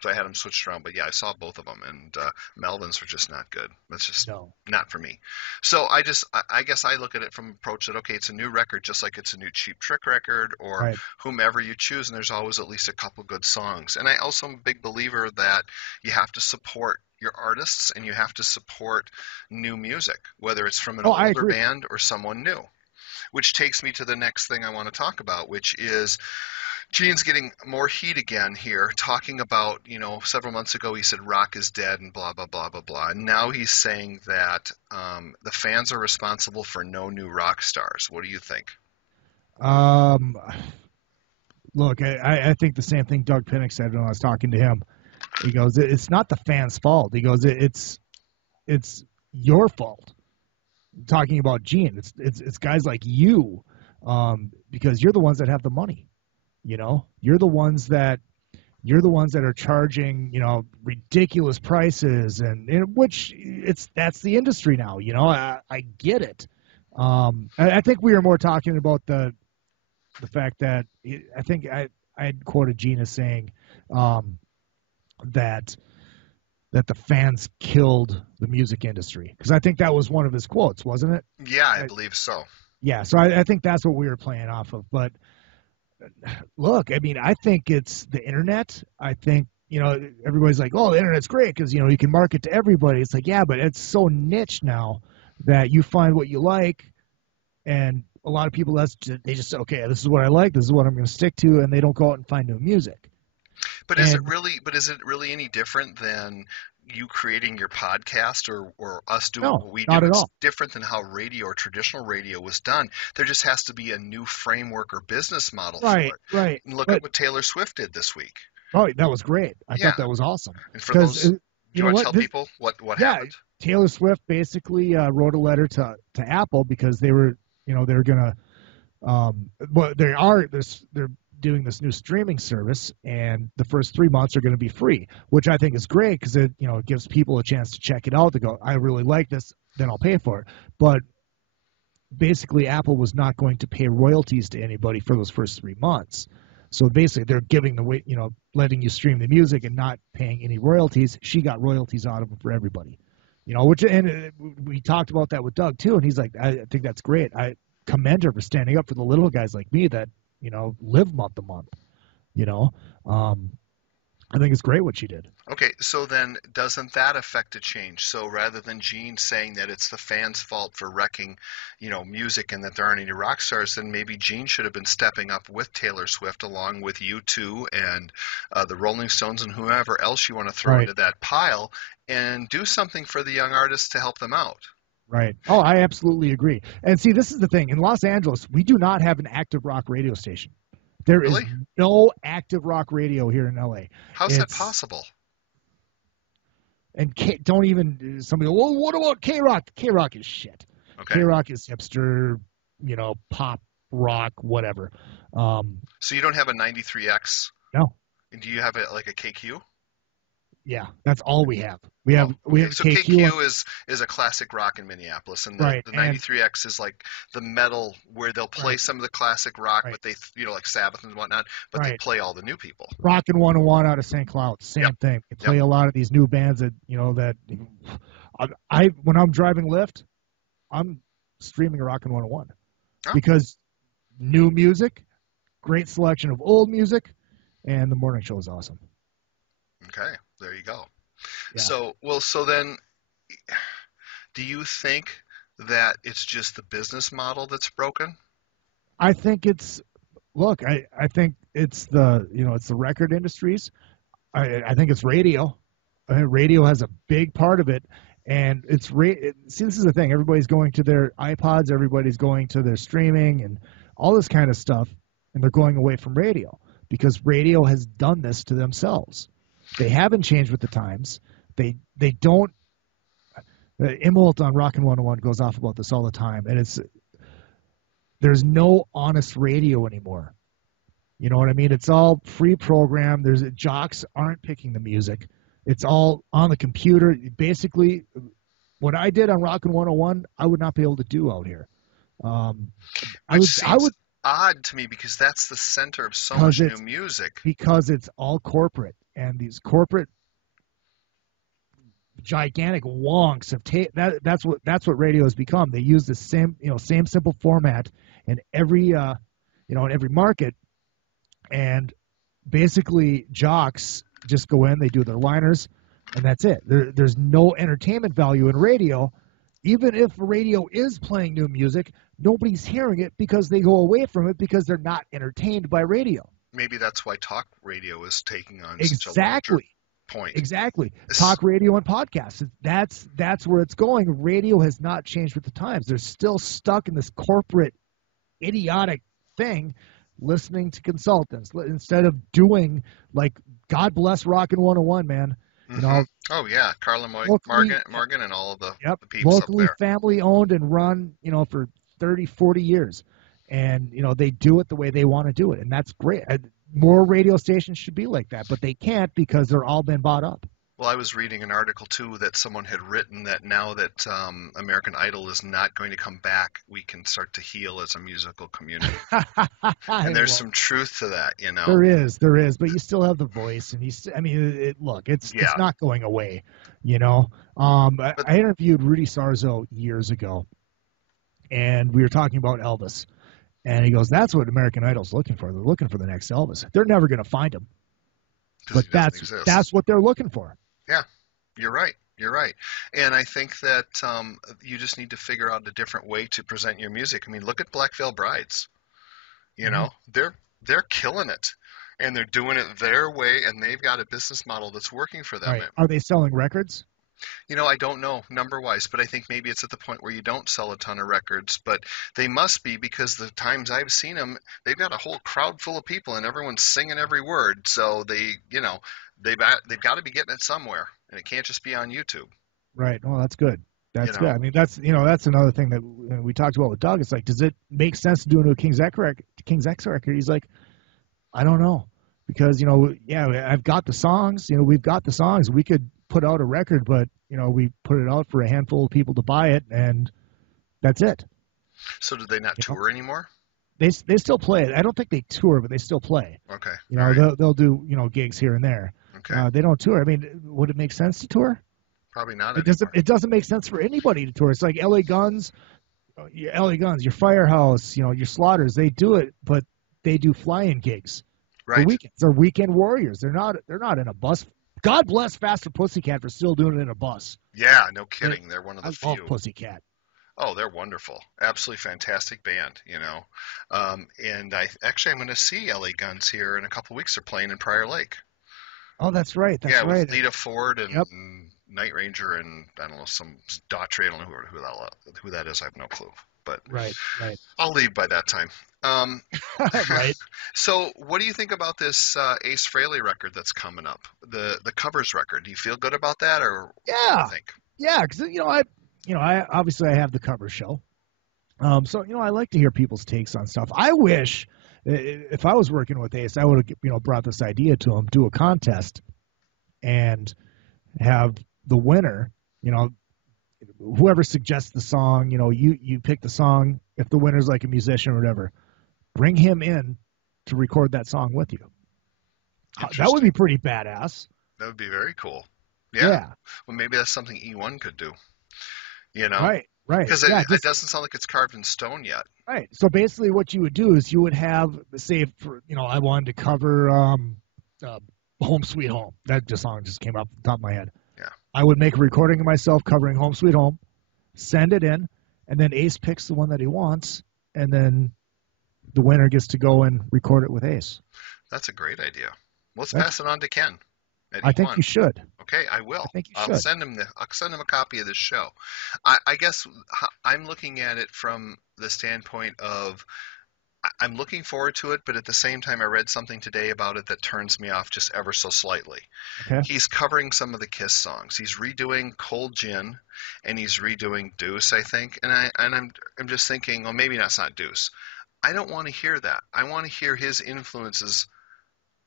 So I had them switched around, but yeah, I saw both of them, and Melvins were just not good. That's just not for me. So I guess I look at it from approach that, okay, it's a new record, just like it's a new Cheap Trick record or whomever you choose, and there's always at least a couple good songs. And I also am a big believer that you have to support your artists and you have to support new music, whether it's from an older band or someone new. Which takes me to the next thing I want to talk about, which is Gene's getting more heat again here, talking about, several months ago he said rock is dead and blah, blah, blah, blah, blah. And now he's saying that the fans are responsible for no new rock stars. What do you think? Look, I think the same thing Doug Pinnick said when I was talking to him. He goes, it's not the fans' fault. He goes, it's your fault. Talking about Gene, it's guys like you, because you're the ones that have the money. You're the ones that are charging, ridiculous prices, and which that's the industry now. I get it. I think we were more talking about the fact that I think I had quoted Gene as saying that the fans killed the music industry, because I think that was one of his quotes, wasn't it? Yeah, I believe so. Yeah, so I think that's what we were playing off of. But look, I mean, I think it's the internet. I think, everybody's like, oh, the internet's great because, you can market to everybody. It's like, yeah, but it's so niche now that you find what you like. And a lot of people, they just say, okay, this is what I like. This is what I'm going to stick to. And they don't go out and find new music. But is it really any different than you creating your podcast or us doing what we do? Not at it's all. Different than how radio or traditional radio was done. There just has to be a new framework or business model for it. Right. And look at what Taylor Swift did this week. Oh, that was great. I thought that was awesome. And for those, do you want to tell people what happened? Taylor Swift basically wrote a letter to Apple because they were going to they're doing this new streaming service, and the first 3 months are going to be free, which I think is great because it gives people a chance to check it out, to go, I really like this, then I'll pay for it. But basically Apple was not going to pay royalties to anybody for those first 3 months. So basically they're giving letting you stream the music and not paying any royalties. She got royalties out of it for everybody, and we talked about that with Doug too. And he's like, I think that's great. I commend her for standing up for the little guys like me that, live month to month. I think it's great what she did. Okay, so then doesn't that affect a change? So rather than Gene saying that it's the fans' fault for wrecking, music and that there aren't any rock stars, then maybe Gene should have been stepping up with Taylor Swift along with U2 and the Rolling Stones and whoever else you want to throw into that pile and do something for the young artists to help them out. Right. Oh, I absolutely agree. And see, this is the thing. In Los Angeles, we do not have an active rock radio station. There is no active rock radio here in L.A. How's that possible? And somebody go, well, what about K-Rock? K-Rock is shit. Okay. K-Rock is hipster, pop, rock, whatever. So you don't have a 93X? No. And do you have like a KQ? Yeah, that's all we have. We have So KQ. KQ is a classic rock in Minneapolis, and Right, the 93X is like the metal where they'll play Right. some of the classic rock, Right. but they like Sabbath and whatnot, but they Right. play all the new people. Rockin' 101 out of St. Cloud, same thing. They play a lot of these new bands that I when I'm driving Lyft, I'm streaming Rockin' 101 because new music, great selection of old music, and the morning show is awesome. Okay, there you go. Yeah. So then, do you think that it's just the business model that's broken? I think it's I think it's it's the record industries. I think it's radio. Radio has a big part of it, and see, this is the thing. Everybody's going to their iPods. Everybody's going to their streaming and all this kind of stuff, and they're going away from radio because radio has done this to themselves. They haven't changed with the times. They don't. Immelt on Rockin' 101 goes off about this all the time, and there's no honest radio anymore. You know what I mean? It's all pre-programmed. Jocks aren't picking the music. It's all on the computer. Basically, what I did on Rockin' 101, I would not be able to do out here. I would odd to me because that's the center of so much new music. Because it's all corporate, and these corporate gigantic wonks have that's what radio has become. They use the same simple format in every in every market, and basically jocks just go in, they do their liners, and that's it. There's no entertainment value in radio. Even if radio is playing new music, nobody's hearing it because they go away from it because they're not entertained by radio. Maybe that's why talk radio is taking on Exactly. such a larger point. Exactly. Talk radio and podcasts. That's where it's going. Radio has not changed with the times. They're still stuck in this corporate idiotic thing, listening to consultants instead of doing like God bless Rockin' 101, man. Mm-hmm. Oh yeah, Carla Morgan and all of the people locally up there. Family owned and run, for 30, 40 years. And, they do it the way they want to do it. And that's great. More radio stations should be like that, but they can't because they're all been bought up. Well, I was reading an article, too, that someone had written that now that American Idol is not going to come back, we can start to heal as a musical community. And there's some truth to that, There is, but you still have the voice, and it's not going away, I interviewed Rudy Sarzo years ago, and we were talking about Elvis, and he goes, that's what American Idol's looking for. They're looking for the next Elvis. They're never going to find him. But that's what they're looking for. Yeah, you're right. And I think that you just need to figure out a different way to present your music. I mean, look at Black Veil Brides. They're killing it. And they're doing it their way, and they've got a business model that's working for them. Right. Are they selling records? I don't know number-wise, but I think maybe it's at the point where you don't sell a ton of records. But they must be, because the times I've seen them, they've got a whole crowd full of people, and everyone's singing every word. So they've got to be getting it somewhere, and it can't just be on YouTube. Right. Well, that's good. That's good. I mean, that's another thing that we talked about with Doug. It's like, does it make sense to do a new King's X record? He's like, I don't know, because I've got the songs. We've got the songs. We could put out a record, but we put it out for a handful of people to buy it, and that's it. So do they not tour anymore? They still play it. I don't think they tour, but they still play. Okay. They'll do gigs here and there. Okay. They don't tour. I mean, would it make sense to tour? Probably not. It doesn't make sense for anybody to tour. It's like LA Guns, your Firehouse, your Slaughters. They do it, but they do fly-in gigs. Right. For weekends. They're weekend warriors. They're not in a bus. God bless Faster Pussycat for still doing it in a bus. Yeah, no kidding. They're one of the few. I love Pussycat. Oh, they're wonderful. Absolutely fantastic band, And I'm going to see LA Guns here in a couple weeks. They're playing in Prior Lake. Oh, that's right. With Lita Ford and Night Ranger and, I don't know, some Daughtry. I don't know who that is. I have no clue. But right. I'll leave by that time. Right. So what do you think about this Ace Frehley record that's coming up? The covers record. Do you feel good about that, or what do you think? Yeah, because I obviously I have the cover show, so I like to hear people's takes on stuff. I wish if I was working with Ace, I would have brought this idea to him, do a contest, and have the winner, whoever suggests the song, you pick the song. If the winner's like a musician or whatever, bring him in to record that song with you. That would be pretty badass. That would be very cool. Yeah. Well, maybe that's something E1 could do. Right. Because it doesn't sound like it's carved in stone yet. Right. So basically, what you would do is you would have, say, I wanted to cover "Home Sweet Home." That song just came up the top of my head. Yeah. I would make a recording of myself covering "Home Sweet Home," send it in, and then Ace picks the one that he wants, and then the winner gets to go and record it with Ace. That's a great idea. Let's pass it on to Ken. I think you should. Okay, I will. I think you I'll should. send him a copy of this show. I guess I'm looking at it from the standpoint of I'm looking forward to it, but at the same time, I read something today about it that turns me off just ever so slightly. Okay. He's covering some of the Kiss songs. He's redoing Cold Gin, and he's redoing Deuce, I think. And I'm just thinking, well, maybe that's not Deuce. I don't want to hear that. I want to hear his influences.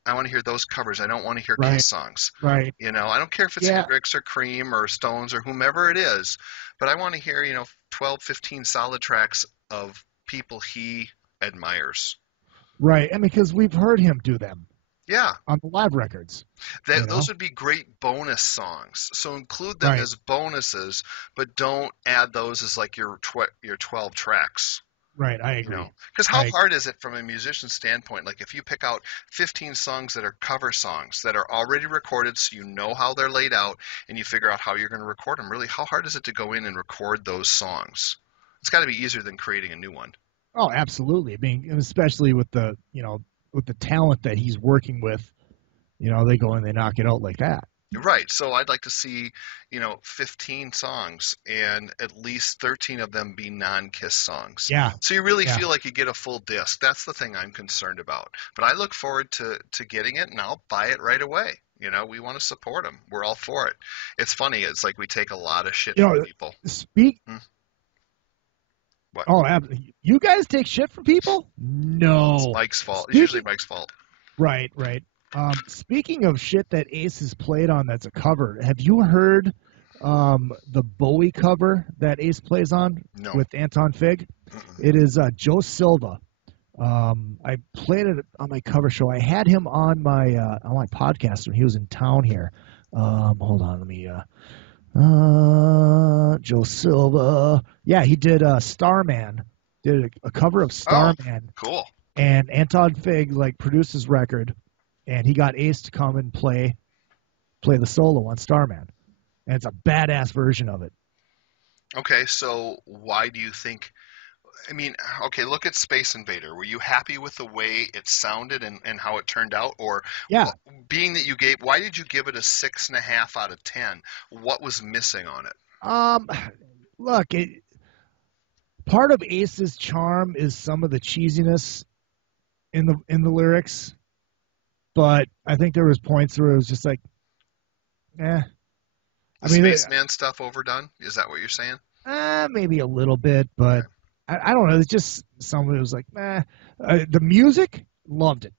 I want to hear those covers. I don't want to hear Kiss songs. Right. I don't care if it's Hendrix or Cream or Stones or whomever it is, but I want to hear, 12, 15 solid tracks of people he admires. Right. And because we've heard him do them. Yeah. On the live records. Those would be great bonus songs. So include them as bonuses, but don't add those as like your 12 tracks. Right, I agree. Because how hard is it from a musician standpoint? Like if you pick out 15 songs that are cover songs that are already recorded so you know how they're laid out and you figure out how you're going to record them, really, how hard is it to go in and record those songs? It's got to be easier than creating a new one. Oh, absolutely. I mean, especially with the, with the talent that he's working with, they go and they knock it out like that. Right. So I'd like to see, 15 songs and at least 13 of them be non-Kiss songs. Yeah. So you really feel like you get a full disc. That's the thing I'm concerned about. But I look forward to getting it, and I'll buy it right away. We want to support them. We're all for it. It's funny. It's like we take a lot of shit from people. What? Oh, you guys take shit from people? No. It's Mike's fault. It's usually Mike's fault. Right. Speaking of shit that Ace has played on that's a cover, have you heard the Bowie cover that Ace plays on with Anton Fig? Mm-mm. It is Joe Silva. I played it on my cover show. I had him on my podcast when he was in town here. Hold on, let me. Joe Silva. Yeah, he did Starman. Did a cover of Starman. Oh, cool. And Anton Fig produced his record. And he got Ace to come and play the solo on Starman. And it's a badass version of it. Okay, so why do you think look at Space Invader. Were you happy with the way it sounded and how it turned out? Or being that why did you give it a 6.5 out of 10? What was missing on it? Look, part of Ace's charm is some of the cheesiness in the lyrics. But I think there was points where it was just like, Spaceman stuff overdone? Is that what you're saying? Maybe a little bit, but I don't know. It's just some of it was like, the music, loved it.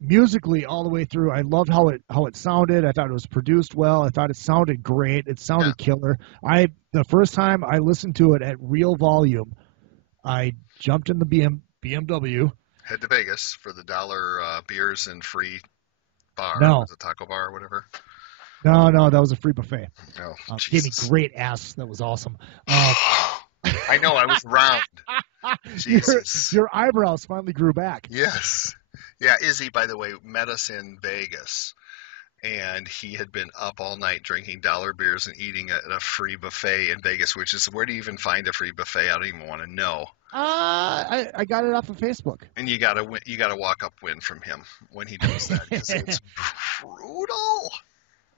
Musically, all the way through, I loved how it sounded. I thought it was produced well. I thought it sounded great. It sounded killer. The first time I listened to it at real volume, I jumped in the BMW. Head to Vegas for the $1 beers and free bar. No. The taco bar or whatever. No, that was a free buffet. Oh, gave me great ass. That was awesome. I know, I was round. Jesus. Your eyebrows finally grew back. Yes. Yeah, Izzy, by the way, met us in Vegas, and he had been up all night drinking $1 beers and eating at a free buffet in Vegas, which is, where do you even find a free buffet? I don't even want to know. I got it off of Facebook. And you got to walk up win from him when he does that, because it's brutal.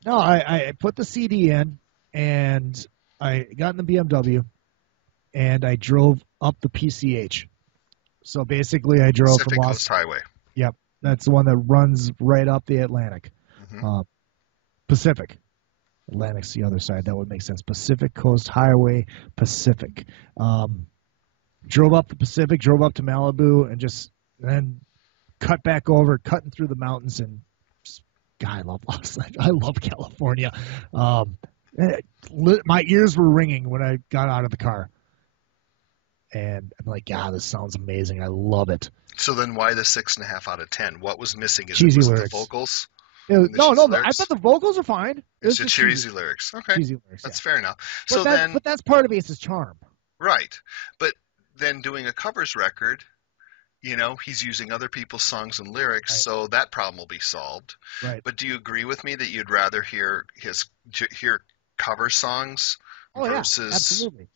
No, I put the CD in, and I got in the BMW, and I drove up the PCH. So basically, I drove Pacific from Coast Highway. Yep, that's the one that runs right up the Atlantic. Mm-hmm. Pacific. Atlantic's the other side. That would make sense. Pacific Coast Highway, Pacific. Drove up the Pacific, drove up to Malibu, and then cut back over, cutting through the mountains, and just God, I love Los Angeles. I love California. My ears were ringing when I got out of the car. And I'm like, God, this sounds amazing. I love it. So then why the 6.5 out of 10? What was missing? Was Cheesy it lyrics. the vocals? No, I lyrics? thought the vocals are fine. It's just cheesy lyrics. Okay. Cheesy lyrics, That's fair enough. But that's part of Ace's charm. Right. But then doing a covers record, he's using other people's songs and lyrics, Right. so that problem will be solved. Right. But do you agree with me that you'd rather hear cover songs versus absolutely.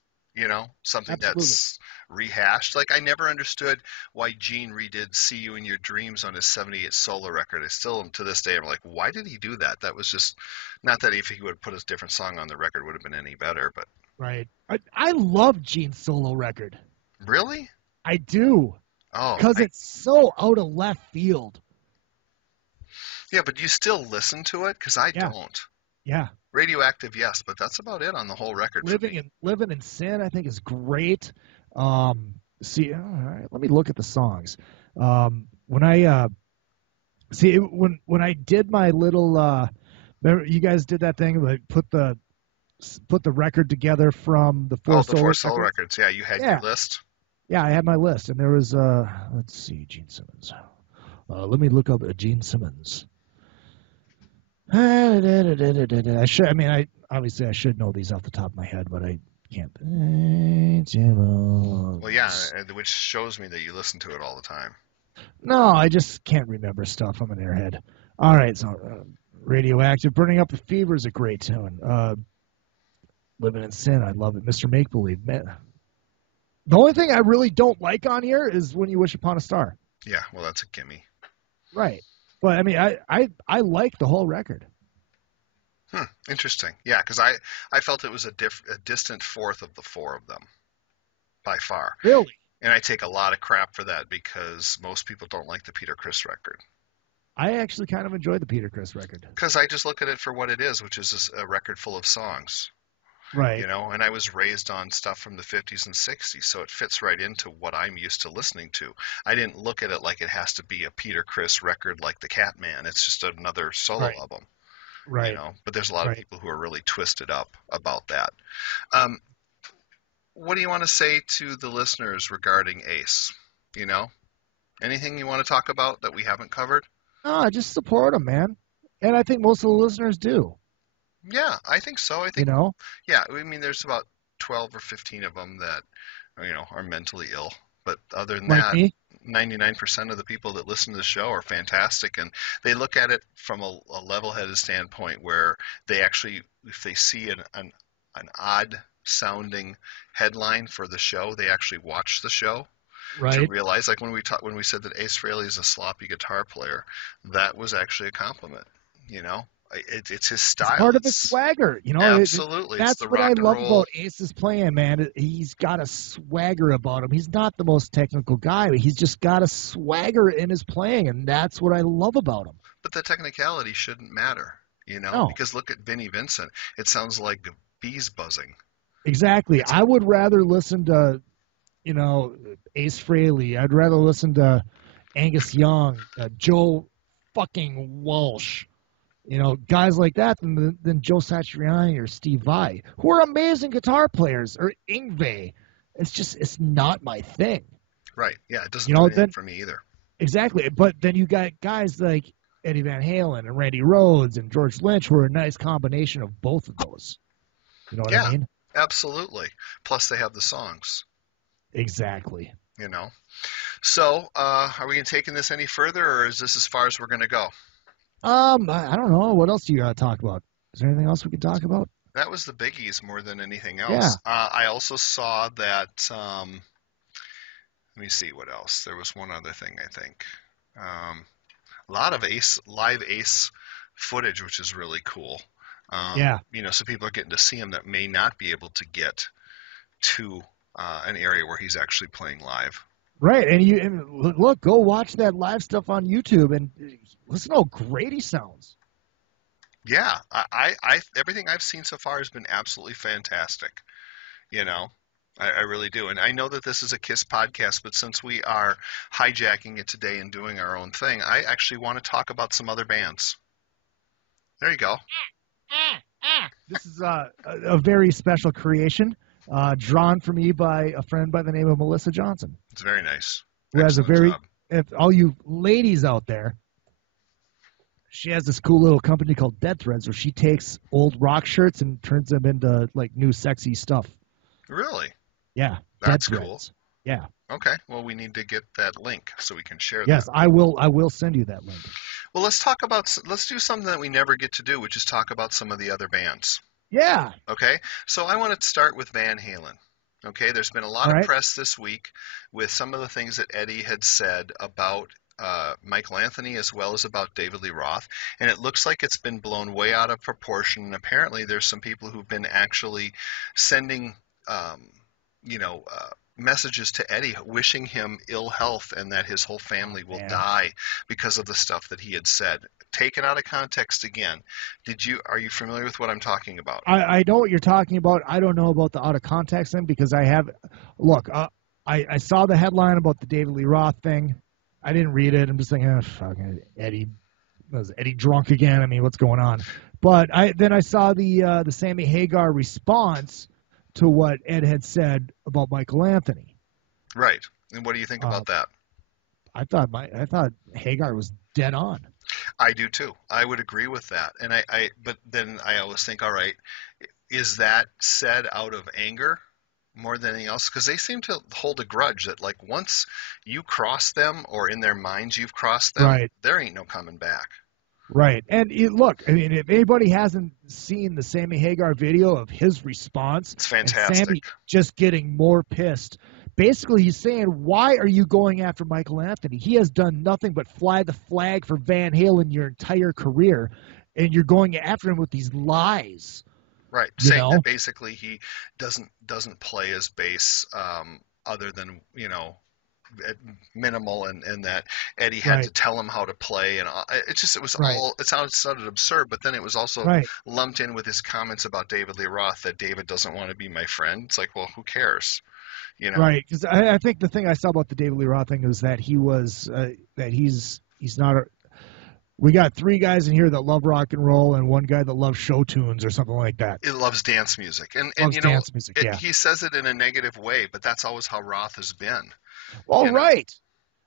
something Absolutely. that's rehashed? Like, I never understood why Gene redid "See You in Your Dreams" on his '78 solo record. I still, to this day, I'm like, why did he do that? That was just, not that if he would have put a different song on the record would have been any better, but. Right. I love Gene's solo record. Really? I do. Oh. Because it's so out of left field. Yeah, but you still listen to it? Because I don't. Yeah. Radioactive, yes, but that's about it on the whole record. Living in Sin, I think, is great. All right, let me look at the songs. When I did my little, remember you guys did that thing, like put the record together from the four solo records. Yeah, you had your list. Yeah, I had my list, and there was let's see, Gene Simmons. Let me look up Gene Simmons. I should know these off the top of my head, but I can't. Well, yeah, which shows me that you listen to it all the time. No, I just can't remember stuff. I'm an airhead. All right, so Radioactive, Burning Up the Fever is a great tune. Living in Sin, I love it. Mr. Make Believe, man. The only thing I really don't like on here is When You Wish Upon a Star. Yeah, well, that's a gimme. Right. But, I mean, I like the whole record. Interesting. Yeah, because I felt it was a distant fourth of the four of them, by far. Really? And I take a lot of crap for that because most people don't like the Peter Criss record. I actually kind of enjoy the Peter Criss record. Because I just look at it for what it is, which is a record full of songs. Right. And I was raised on stuff from the 50s and 60s, so it fits right into what I'm used to listening to. I didn't look at it like it has to be a Peter Criss record like the Catman. It's just another solo album. Right. But there's a lot of people who are really twisted up about that. What do you want to say to the listeners regarding Ace? Anything you want to talk about that we haven't covered? No, just support him, man. And I think most of the listeners do. Yeah, I think so. I think Yeah, I mean, there's about 12 or 15 of them that are mentally ill. But other than that, 99% of the people that listen to the show are fantastic, and they look at it from a level-headed standpoint where they actually, if they see an odd-sounding headline for the show, they actually watch the show. Right. To realize, like when we said that Ace Frehley is a sloppy guitar player, that was actually a compliment. It's his style. It's part of his swagger, Absolutely. That's it's the what rock I and love roll. about Ace's playing, man. He's got a swagger about him. He's not the most technical guy, but he's just got a swagger in his playing, and that's what I love about him. But the technicality shouldn't matter, No. because look at Vinnie Vincent. It sounds like bees buzzing. Exactly. I would rather listen to, Ace Frehley. I'd rather listen to Angus Young, Joe fucking Walsh. Guys like that than Joe Satriani or Steve Vai, who are amazing guitar players, or Yngwie. It's not my thing. Right. Yeah, it doesn't do anything for me either. Exactly. But then you got guys like Eddie Van Halen and Randy Rhoads and George Lynch who are a nice combination of both of those. You know what I mean? Absolutely. Plus they have the songs. Exactly. So, are we taking this any further, or is this as far as we're going to go? I don't know. What else do you got to talk about? Is there anything else we can talk about? That was the biggies more than anything else. Yeah. I also saw that, let me see what else. There was one other thing, I think. A lot of live Ace footage, which is really cool. So people are getting to see him that may not be able to get to an area where he's actually playing live. Right, and look, go watch that live stuff on YouTube and listen to how great he sounds. Yeah, I everything I've seen so far has been absolutely fantastic. I really do. And I know that this is a KISS podcast, but since we are hijacking it today and doing our own thing, I actually want to talk about some other bands. There you go. This is a very special creation, drawn for me by a friend by the name of Melissa Johnson, It's very nice. who has a Excellent very, job. if all you ladies out there, she has this cool little company called Dead Threads where she takes old rock shirts and turns them into like new sexy stuff. Really? Yeah, That's Dead cool. Threads. Yeah. Okay. Well, we need to get that link so we can share Yes, that. I will send you that link. Well, let's do something that we never get to do, which is talk about some of the other bands. Yeah. Okay? So I want to start with Van Halen. Okay? There's been a lot All of right. press this week with some of the things that Eddie had said about Michael Anthony as well as about David Lee Roth, and it looks like it's been blown way out of proportion. And apparently, there's some people who've been actually sending, messages to Eddie wishing him ill health and that his whole family will man. die because of the stuff that he had said. Taken out of context again. Are you familiar with what I'm talking about? I know what you're talking about. I don't know about the out of context thing because I saw the headline about the David Lee Roth thing. I didn't read it. I'm just thinking, fucking Eddie. Was Eddie drunk again? I mean, what's going on? But then I saw the Sammy Hagar response to what Ed had said about Michael Anthony. Right. And what do you think about that? I thought Hagar was dead on. I do too. I would agree with that. And but then I always think, all right, is that said out of anger more than anything else? Because they seem to hold a grudge that, like, once you cross them or in their minds you've crossed them, right. There ain't no coming back. Right. And look, I mean, if anybody hasn't seen the Sammy Hagar video of his response, it's fantastic. And Sammy just getting more pissed. Basically, he's saying, why are you going after Michael Anthony? He has done nothing but fly the flag for Van Halen your entire career, and you're going after him with these lies. Right. Saying that basically he doesn't play his bass other than, minimal, and that Eddie had to tell him how to play, and it sounded absurd, but then it was also lumped in with his comments about David Lee Roth that David doesn't want to be my friend. It's like, well, who cares? Right, because I think the thing I saw about the David Lee Roth thing is that he's not we got 3 guys in here that love rock and roll and 1 guy that loves show tunes or something like that. It loves dance music, and dance music, he says it in a negative way, but that's always how Roth has been. Well, right.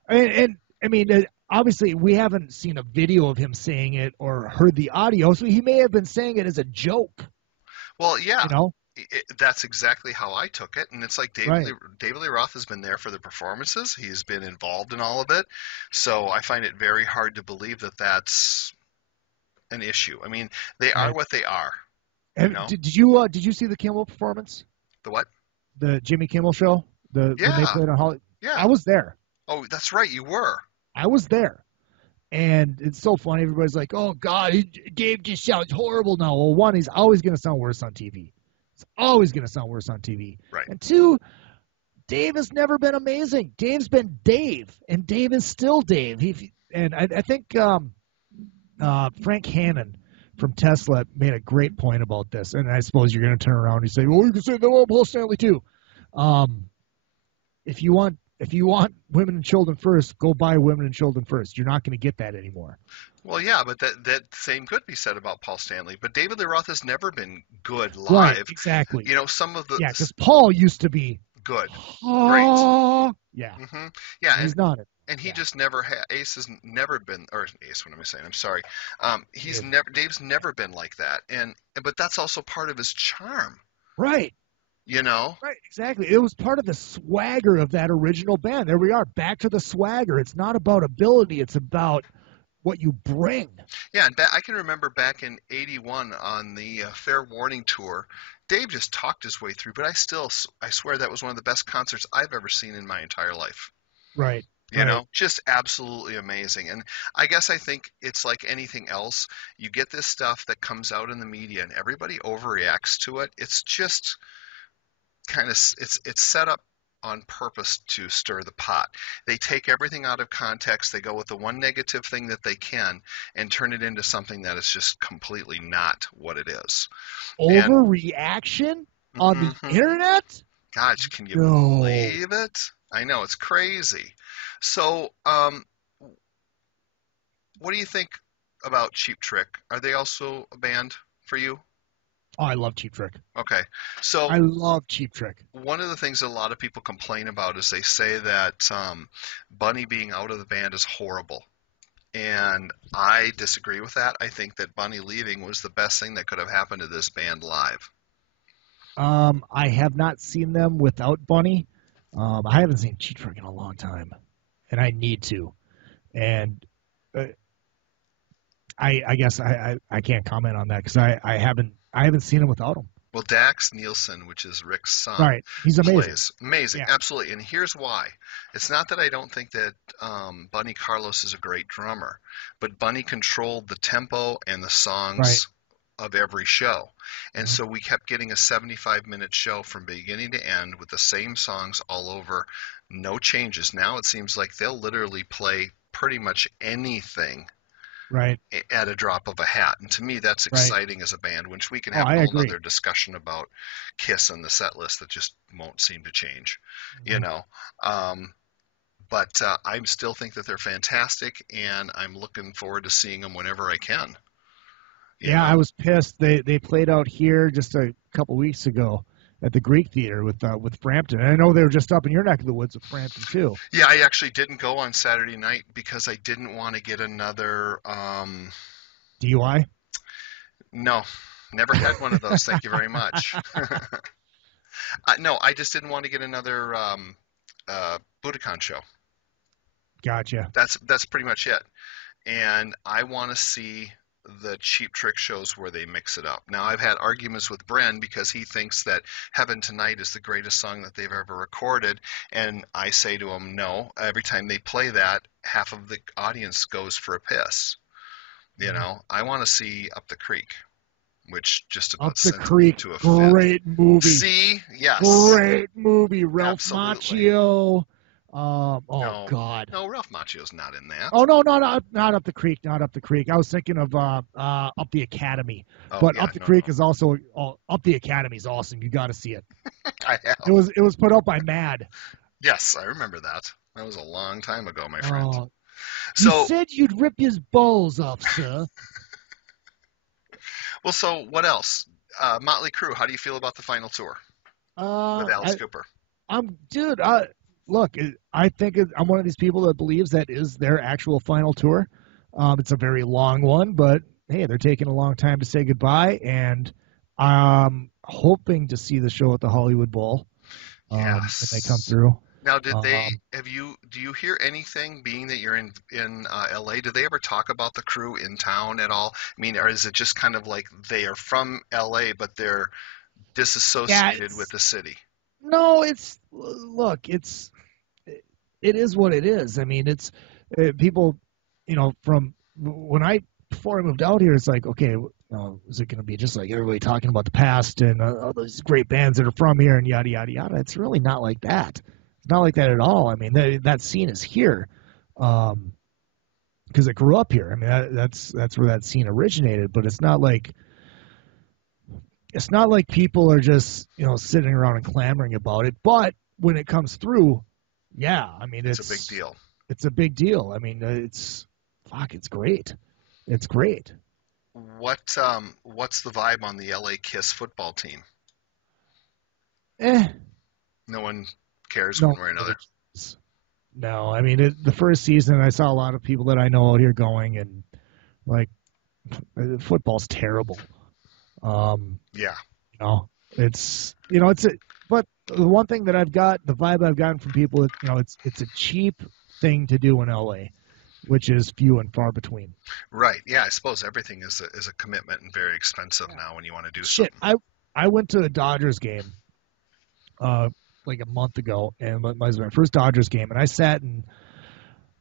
And I mean, obviously, we haven't seen a video of him saying it or heard the audio, so he may have been saying it as a joke. Well, yeah. That's exactly how I took it, and it's like David Lee Roth has been there for the performances. He's been involved in all of it, so I find it very hard to believe that that's an issue. I mean, they are what they are. Did you see the Kimmel performance? The what? The Jimmy Kimmel show. When they played on Hollywood. Yeah, I was there. Oh, that's right, you were. I was there. And it's so funny. Everybody's like, oh, God, Dave just sounds horrible now. Well, 1, he's always going to sound worse on TV. It's always going to sound worse on TV. Right. And 2, Dave has never been amazing. Dave's been Dave, and Dave is still Dave. I think Frank Hannon from Tesla made a great point about this. And I suppose you're going to turn around and say, well, you can say that about Paul Stanley too. If you want women and children first, go buy Women and Children First. You're not going to get that anymore. Well, yeah, but that same could be said about Paul Stanley. But David Lee Roth has never been good live. Right, exactly. Some of the... Yeah, because Paul used to be... Good. Great. Yeah. Mm-hmm. Yeah. He's not it. And he just never had... Ace has never been... Or Ace, what am I saying? I'm sorry. Dave's never been like that. But that's also part of his charm. Right. Right, exactly. It was part of the swagger of that original band. There we are, back to the swagger. It's not about ability. It's about what you bring. Yeah, and I can remember back in '81 on the Fair Warning tour, Dave just talked his way through, but I swear that was one of the best concerts I've ever seen in my entire life. Right. Just absolutely amazing. And I guess I think it's like anything else. You get this stuff that comes out in the media and everybody overreacts to it. It's just... it's set up on purpose to stir the pot. They take everything out of context. They go with the one negative thing that they can and turn it into something that is just completely not what it is. Overreaction on the internet? Gosh, can you believe it? I know, it's crazy. So, what do you think about Cheap Trick. Are they also a band for you? Oh, I love Cheap Trick. Okay. So I love Cheap Trick. one of the things that a lot of people complain about is they say that Bunny being out of the band is horrible. And I disagree with that. I think that Bunny leaving was the best thing that could have happened to this band live. I have not seen them without Bunny. I haven't seen Cheap Trick in a long time, and I need to. And I guess I can't comment on that because I haven't seen him without him. Well, Dax Nielsen, which is Rick's son, Right, he's amazing. plays amazing, Yeah. absolutely. And here's why: it's not that I don't think that Bunny Carlos is a great drummer, but Bunny controlled the tempo and the songs of every show, and so we kept getting a 75-minute show from beginning to end with the same songs all over, no changes. Now it seems like they'll literally play pretty much anything. Right. At a drop of a hat. And to me, that's exciting as a band, which we can have I a whole agree. other discussion about Kiss and the set list that just won't seem to change, you know. But I still think that they're fantastic, and I'm looking forward to seeing them whenever I can. You know? I was pissed. They played out here just a couple weeks ago at the Greek Theater with Frampton. And I know they were just up in your neck of the woods with Frampton too. Yeah, I actually didn't go on Saturday night because I didn't want to get another DUI? No, never had one of those. Thank you very much. No, I just didn't want to get another Budokan show. Gotcha. That's pretty much it. And I want to see the Cheap Trick shows where they mix it up. Now, I've had arguments with Bren because he thinks that Heaven Tonight is the greatest song that they've ever recorded, and I say to him, no. Every time they play that, half of the audience goes for a piss. You know, I want to see Up the Creek, which just about Up the sent Creek, me to a fit. great movie. See? Yes. Great movie. Ralph Absolutely. Macchio. No. God. No, Ralph Macchio's not in that. Oh no, not Up the Creek, not Up the Creek. I was thinking of Up the Academy, but yeah, Up the Creek is also Up the Academy is awesome. You got to see it. I have. It was put out by Mad. Yes, I remember that. That was a long time ago, my friend. You So, said you'd rip his balls off, sir. well, so what else? Motley Crue, how do you feel about the final tour with Alice Cooper? Look, I think I'm one of these people that believes that is their actual final tour. It's a very long one, but hey, they're taking a long time to say goodbye, and I'm hoping to see the show at the Hollywood Bowl when they come through. Now, do you hear anything, being that you're in LA, do they ever talk about the Crew in town at all? I mean, or is it just kind of like they are from LA, but they're disassociated with the city? No, it is what it is. I mean, it's people, from before I moved out here, it's like, okay, is it going to be just like everybody talking about the past and all those great bands that are from here and yada, yada, yada? It's really not like that. It's not like that at all. I mean, that scene is here because it grew up here. I mean, that's where that scene originated, but it's not like people are just, sitting around and clamoring about it. But when it comes through, yeah, I mean, it's a big deal. It's a big deal. I mean, it's great. It's great. What's the vibe on the LA Kiss football team? No one cares one way or another. No, I mean, the first season I saw a lot of people that I know out here going, and like, football's terrible. Yeah. But the one thing that the vibe I've gotten from people, it's a cheap thing to do in LA, which is few and far between. Right. Yeah. I suppose everything is a commitment and very expensive now when you want to do something. I went to a Dodgers game, like a month ago, and it was my first Dodgers game, and I sat in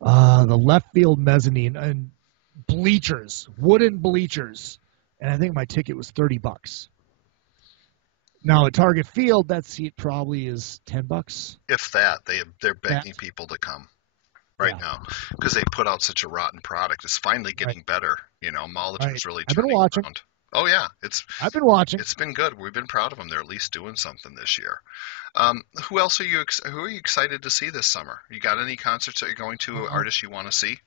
the left field mezzanine and wooden bleachers, and I think my ticket was $30. Now at Target Field, that seat probably is $10. If that, they're begging people to come now because they put out such a rotten product. It's finally getting better. Mulligan's really turning around. Oh yeah, I've been watching. It's been good. We've been proud of them. They're at least doing something this year. Who else who are you excited to see this summer? You got any concerts that you're going to? Artists you want to see?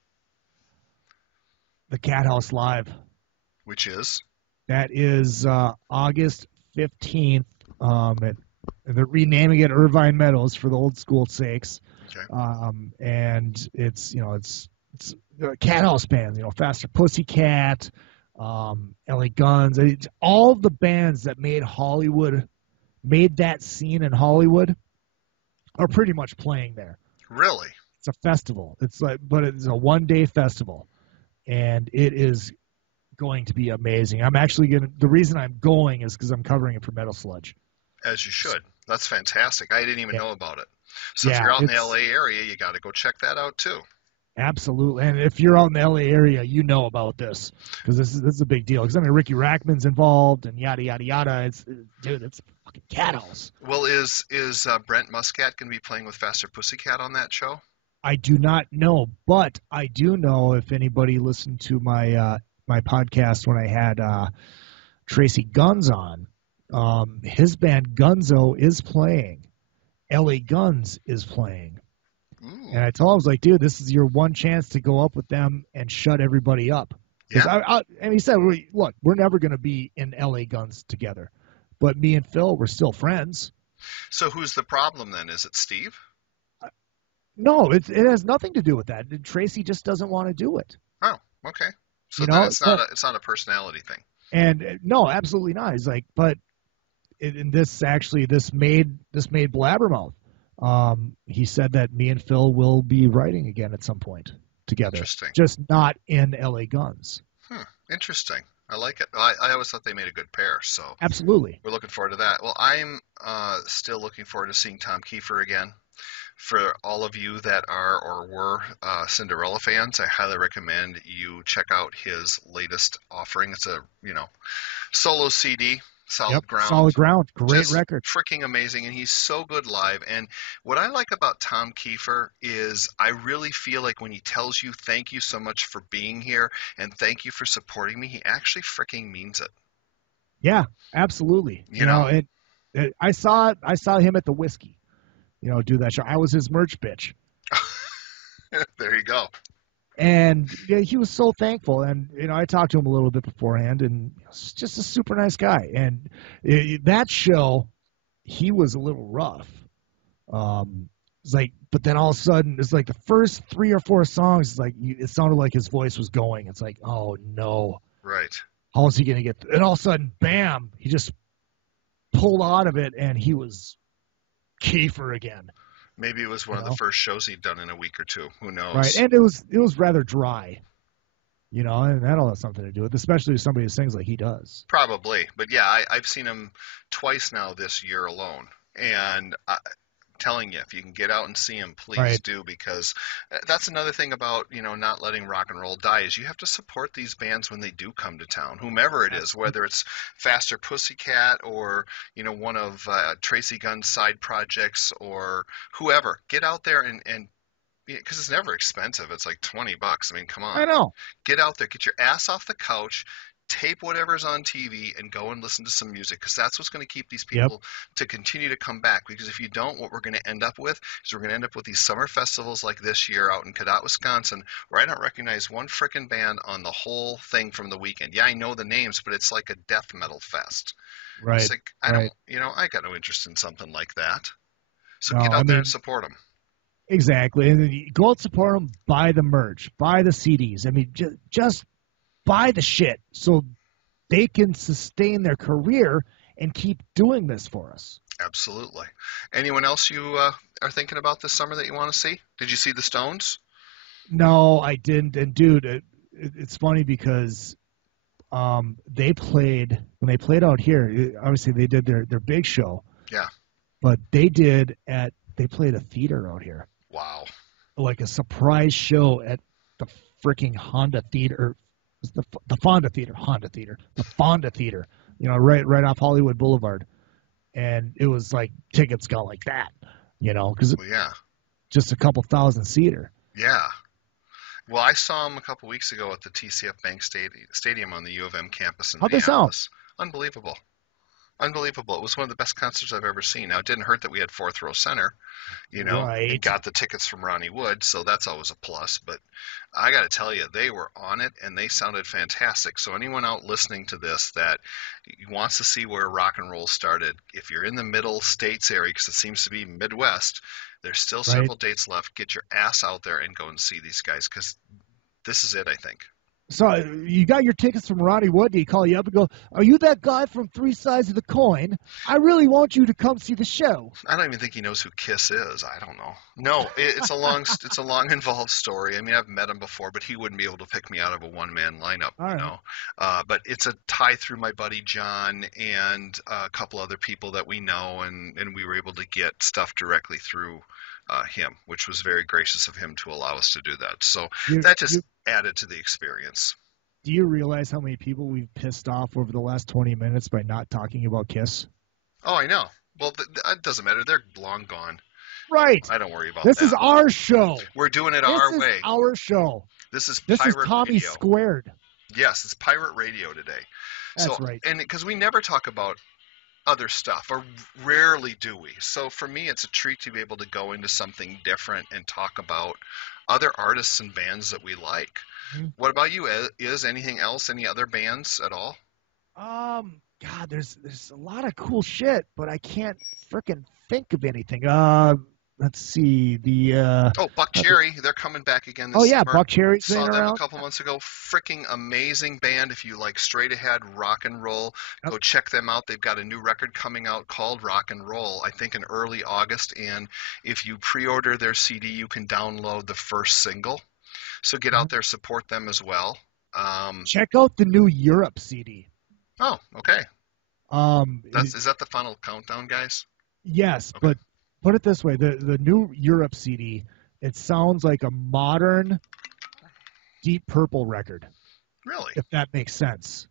the Cat House Live. Which is? That is August 15th. They're renaming it Irvine Meadows for the old school sakes. Okay. And it's Cat House bands, Faster Pussycat, LA Guns, all the bands that made that scene in Hollywood are pretty much playing there. Really? It's a festival. But it's a 1-day festival, and it is going to be amazing. The reason I'm going is because I'm covering it for Metal Sludge. As you should. That's fantastic. I didn't even know about it. So Yeah, if you're out in the LA area, you got to go check that out too. Absolutely. And if you're out in the LA area, you know about this, because this is a big deal. Because Ricky Rackman's involved and yada yada yada. It's fucking Cat House. Well, is Brent Muscat going to be playing with Faster Pussycat on that show? I do not know, but I do know, if anybody listened to my my podcast when I had Tracy Guns on, his band Gunzo is playing. LA Guns is playing. Ooh. And I told him, I was like, dude, this is your one chance to go up with them and shut everybody up. Yeah. And he said, look, we're never going to be in LA Guns together. But me and Phil, we're still friends. So who's the problem then? Is it Steve? No, it has nothing to do with that. Tracy just doesn't want to do it. Oh, okay. So You then know, it's not a personality thing. And no, absolutely not. He's like, but this made Blabbermouth. He said that me and Phil will be writing again at some point together. Interesting. Just not in LA Guns. Interesting. I like it. I always thought they made a good pair, so Absolutely. we're looking forward to that. Well, I'm still looking forward to seeing Tom Kiefer again. For all of you that are or were Cinderella fans, I highly recommend you check out his latest offering. It's a solo CD. Solid Ground. Great Just record. Freaking amazing, and he's so good live. And what I like about Tom Kiefer is I really feel like when he tells you thank you so much for being here and thank you for supporting me, he actually freaking means it. Yeah, absolutely. You know? I saw him at the Whiskey, do that show. I was his merch bitch. There you go. And he was so thankful. And, I talked to him a little bit beforehand, and he's just a super nice guy. And that show, he was a little rough. It's like, but then all of a sudden, it's like the first 3 or 4 songs, it's like, it sounded like his voice was going. It's like, oh no. Right. How is he going to get, and all of a sudden, bam, he just pulled out of it, and he was Kiefer again. Maybe it was one of the first shows he'd done in a week or two. Who knows? Right, and it was rather dry, and that'll have something to do with it, especially if somebody sings like he does. Probably, but yeah, I've seen him twice now this year alone, and I'm telling you, if you can get out and see him, please do, because that's another thing about not letting rock and roll die is you have to support these bands when they do come to town, whomever it is, whether it's Faster Pussycat or one of Tracy Gunn's side projects or whoever. Get out there and because it's never expensive. It's like $20. I mean, come on. I know. Get out there, get your ass off the couch, tape whatever's on TV, and go and listen to some music, because that's what's going to keep these people to continue to come back. Because if you don't, what we're going to end up with is we're going to end up with these summer festivals like this year out in Cadott, Wisconsin, where I don't recognize one frickin' band on the whole thing from the weekend. Yeah, I know the names, but it's like a death metal fest. Right. It's like, I got no interest in something like that. So get out there and support them. Exactly. And then you go out and support them, buy the merch, buy the CDs. I mean, just buy the shit so they can sustain their career and keep doing this for us. Absolutely. Anyone else you are thinking about this summer that you want to see? Did you see the Stones? No, I didn't. And dude, it's funny because when they played out here, obviously they did their big show. Yeah. But they played a theater out here. Wow. Like a surprise show at the freaking Honda Theater. The Fonda Theater, the Fonda Theater, right off Hollywood Boulevard. And it was like tickets go like that, because just a couple thousand seater. Yeah. Well, I saw him a couple weeks ago at the TCF Bank Stadium on the U of M campus in How'd they Minneapolis. sound? Unbelievable. Unbelievable. It was one of the best concerts I've ever seen. Now, it didn't hurt that we had fourth row center, and Right. got the tickets from Ronnie Wood, so that's always a plus. But I got to tell you, they were on it, and they sounded fantastic. So anyone out listening to this that wants to see where rock and roll started, if you're in the middle states area, because it seems to be Midwest, there's still several dates left. Get your ass out there and go and see these guys, because this is it, I think. So you got your tickets from Ronnie Wood. Did he call you up and go, "Are you that guy from Three Sides of the Coin? I really want you to come see the show." I don't even think he knows who Kiss is. I don't know. No, it's a long involved story. I mean, I've met him before, but he wouldn't be able to pick me out of a one-man lineup, All right. you know. But it's a tie through my buddy John and a couple other people that we know, and we were able to get stuff directly through him, which was very gracious of him to allow us to do that. So that just added to the experience. Do you realize how many people we've pissed off over the last 20 minutes by not talking about Kiss? Oh, I know. Well, it doesn't matter. They're long gone. Right. I don't worry about This that. is our show. We're doing it our way. This is our show. This is This is pirate Tommy radio. Squared. Yes, it's pirate radio today. That's right. And because we never talk about other stuff, or rarely do we. So for me, it's a treat to be able to go into something different and talk about other artists and bands that we like. Mm-hmm. What about you? Is anything else? Any other bands at all? God, there's a lot of cool shit, but I can't frickin' think of anything. Let's see, Buck Cherry, they're coming back again this summer. summer. Buck Cherry's Saw them around a couple months ago. Freaking amazing band. If you like straight ahead rock and roll, go check them out. They've got a new record coming out called Rock and Roll, I think in early August, and if you pre-order their CD, you can download the first single. So get out there, support them as well. Check out the new Europe CD. Oh, okay. Is that the final countdown, guys? Yes, okay. But put it this way, the new Europe CD, it sounds like a modern Deep Purple record. Really? If that makes sense.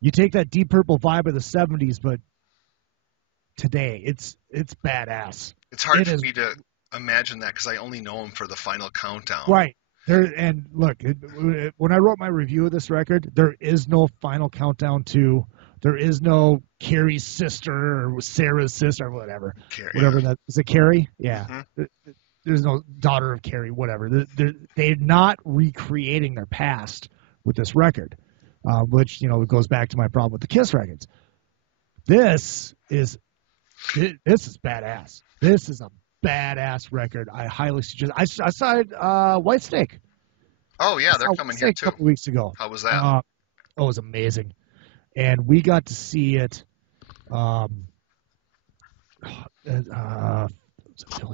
You take that Deep Purple vibe of the 70s, but today, it's badass. It's hard for me to imagine that because I only know them for the final countdown. Right. And look, when I wrote my review of this record, there is no Final Countdown 2. There is no Carrie's sister or Sarah's sister or whatever. Whatever that is. It Carrie? Yeah. Mm-hmm. There's no daughter of Carrie, whatever. They're not recreating their past with this record, which, it goes back to my problem with the Kiss records. This is badass. This is a badass record. I highly suggest. I saw it, Whitesnake. Oh yeah, they're coming here too. A couple weeks ago. How was that? It was amazing, and we got to see it. Phil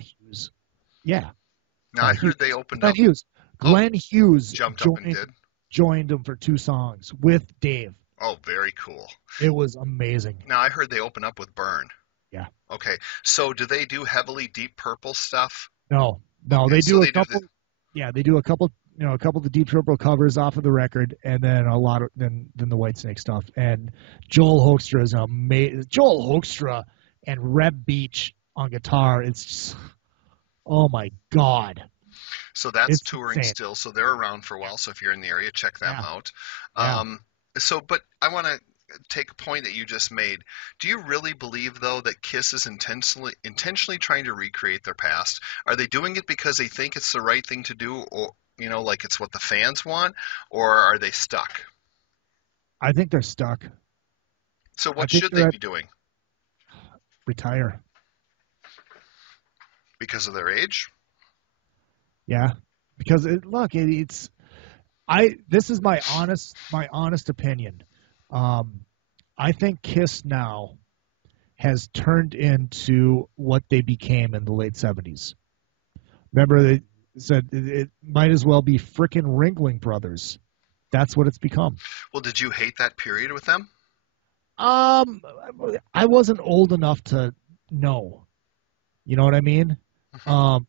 Hughes. Yeah. Now I heard they opened up. Glenn Hughes jumped up and joined them for 2 songs with Dave. Oh, very cool. It was amazing. Now I heard they open up with Burn. Yeah. Okay. So do they do heavily Deep Purple stuff? No. They do a couple. Yeah, they do a couple. A couple of the Deep Purple covers off of the record, and then a lot of then the Whitesnake stuff. And Joel Hoekstra is amazing. Joel Hoekstra and Reb Beach on guitar. It's just, oh my God. So that's touring insane. Still. So they're around for a while. So if you're in the area, check them out. But I want to take a point that you just made. Do you really believe, though, that Kiss is intentionally trying to recreate their past? Are they doing it because they think it's the right thing to do, or like it's what the fans want, or are they stuck? I think they're stuck. So what should they be doing? Retire. Because of their age? Yeah, because this is my honest opinion. I think Kiss now has turned into what they became in the late 70s. Remember, they said it might as well be frickin' Ringling Brothers. That's what it's become. Well, did you hate that period with them? I wasn't old enough to know. You know what I mean? Mm-hmm.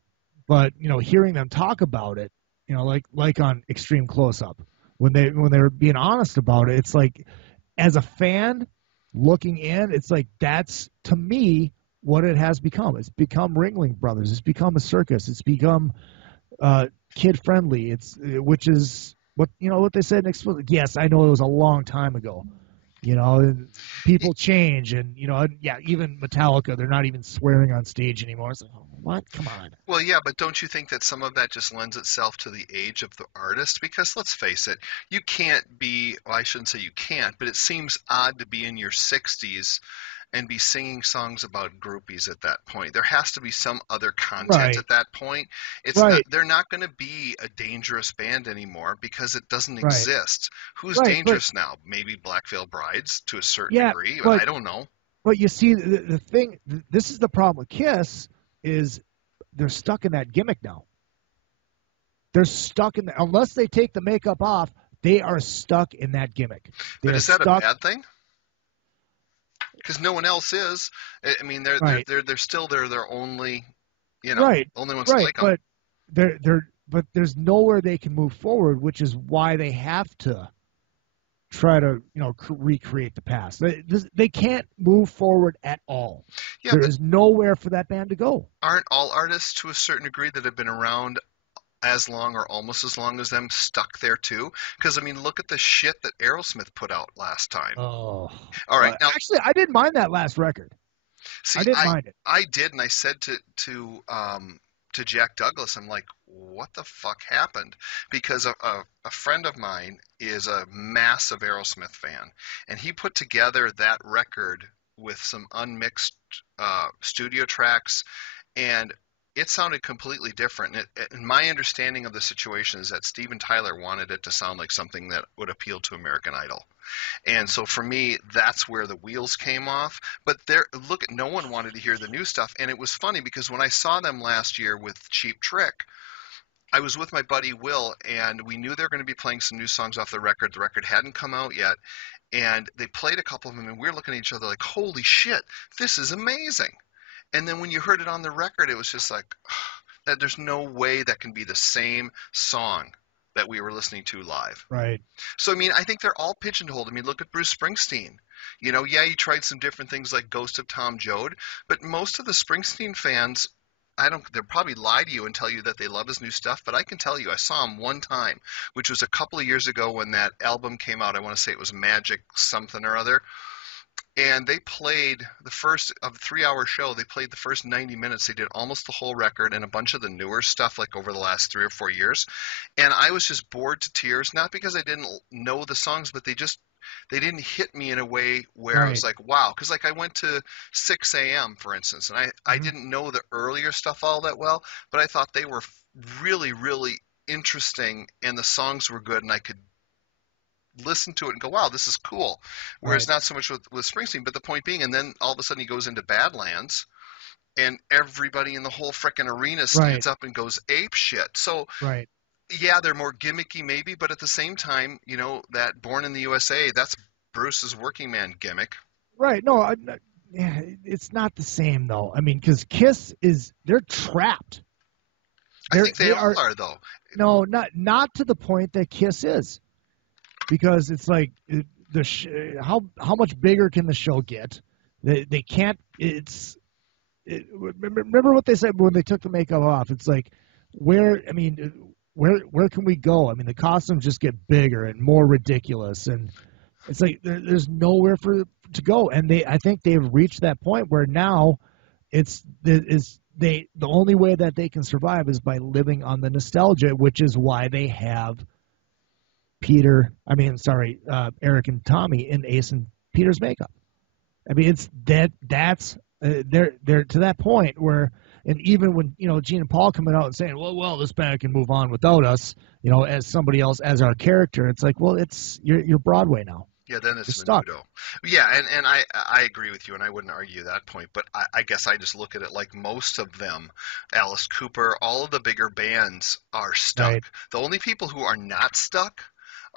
But hearing them talk about it, like on Extreme Close Up, when they were being honest about it, it's like, as a fan looking in, it's like that's to me what it has become. It's become Ringling Brothers. It's become a circus. It's become kid friendly. Which is what they said in Explicit. Yes, I know it was a long time ago, You know, people change, and yeah, even Metallica, they're not even swearing on stage anymore. It's like, what? Come on. Well, yeah, but don't you think that some of that just lends itself to the age of the artist? Because let's face it, you can't be, well, I shouldn't say you can't, but it seems odd to be in your 60s and be singing songs about groupies at that point. There has to be some other content Right. at that point. It's Right. not, they're not going to be a dangerous band anymore because it doesn't Right. exist. Who's Right, dangerous now? Maybe Black Veil Brides to a certain Yeah, degree. but I don't know. but you see, the thing, this is the problem with Kiss, is they're stuck in that gimmick now. They're stuck in unless they take the makeup off, they are stuck in that gimmick. But They're is that stuck. a bad thing? Because no one else is. I mean, they're Right. they're still their only, Right. only ones to Right. like them. But there's nowhere they can move forward, which is why they have to try to recreate the past. They can't move forward at all. Yeah, There but is nowhere for that band to go. aren't all artists to a certain degree that have been around as long or almost as long as them stuck there too? Because I mean, look at the shit that Aerosmith put out last time. Oh. All right, now Actually, I didn't mind that last record. see, I didn't mind it. I did, and I said to Jack Douglas, I'm like, what the fuck happened? Because a friend of mine is a massive Aerosmith fan, and he put together that record with some unmixed studio tracks, and it sounded completely different. And my understanding of the situation is that Steven Tyler wanted it to sound like something that would appeal to American Idol. And so for me, that's where the wheels came off. But no one wanted to hear the new stuff. And it was funny because when I saw them last year with Cheap Trick, I was with my buddy Will, and we knew they were going to be playing some new songs off the record. The record hadn't come out yet. And they played a couple of them, and we were looking at each other like, holy shit, this is amazing. And then when you heard it on the record, it was just like, that there's no way that can be the same song that we were listening to live. Right. So, I mean, I think they're all pigeonholed. I mean, look at Bruce Springsteen. Yeah, he tried some different things like Ghost of Tom Joad, but most of the Springsteen fans, they'll probably lie to you and tell you that they love his new stuff, but I can tell you, I saw him one time, which was a couple of years ago when that album came out. I want to say it was Magic something or other. And they played the first of a 3-hour show. They played the first 90 minutes. They did almost the whole record and a bunch of the newer stuff, like over the last 3 or 4 years. And I was just bored to tears, not because I didn't know the songs, but they didn't hit me in a way where I was like, wow. Because like I went to 6 a.m., for instance, and I didn't know the earlier stuff all that well, but I thought they were really, really interesting, and the songs were good, and I could listen to it and go, wow, this is cool. Whereas not so much with Springsteen, but the point being, and then all of a sudden he goes into Badlands, and everybody in the whole frickin' arena stands up and goes ape shit. So, yeah, they're more gimmicky maybe, but at the same time, that Born in the USA, that's Bruce's working man gimmick. Right. No, it's not the same though. I mean, because Kiss they're trapped. I think they all are though. No, not to the point that Kiss is. Because it's like how much bigger can the show get? They can't. Remember what they said when they took the makeup off. It's like where can we go? I mean, the costumes just get bigger and more ridiculous, and it's like there's nowhere to go. And I think they've reached that point where now the only way that they can survive is by living on the nostalgia, which is why they have Eric and Tommy in Ace and Peter's makeup. I mean, it's that's they're to that point where, and even when Gene and Paul coming out and saying, well, this band can move on without us, as somebody else as our character, it's like, well, you're Broadway now. Yeah, then it's stuck. Menudo. Yeah, and I agree with you, and I wouldn't argue that point, but I guess I just look at it like most of them, Alice Cooper, all of the bigger bands are stuck. Right. The only people who are not stuck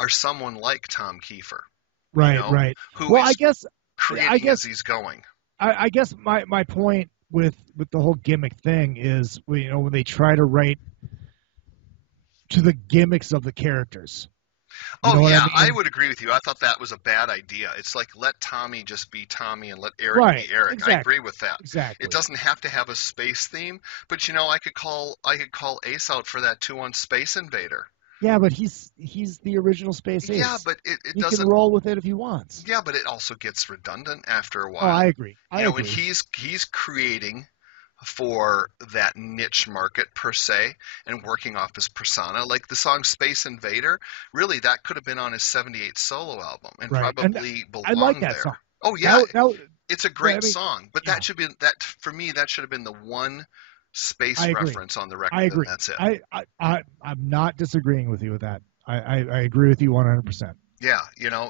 are someone like Tom Kiefer. Right. Who I guess as he's going. I guess my point with the whole gimmick thing is, when they try to write to the gimmicks of the characters. I would agree with you. I thought that was a bad idea. It's like, let Tommy just be Tommy and let Eric be Eric. Exactly. I agree with that. Exactly. It doesn't have to have a space theme, but I could call Ace out for that too on Space Invader. Yeah, but he's the original Space Ace. Yeah, but it he doesn't. can roll with it if he wants. Yeah, but it also gets redundant after a Oh, while. I agree. I And agree. he's creating for that niche market per se and working off his persona. Like the song Space Invader, really that could have been on his 78 solo album and Right. probably And I like belonged that there. song. Oh yeah, That, it's a great I mean, song, but yeah. that should be that for me that should have been the one space I agree. reference on the record. I agree. And that's it. I'm not disagreeing with you with that. I agree with you 100%. Yeah,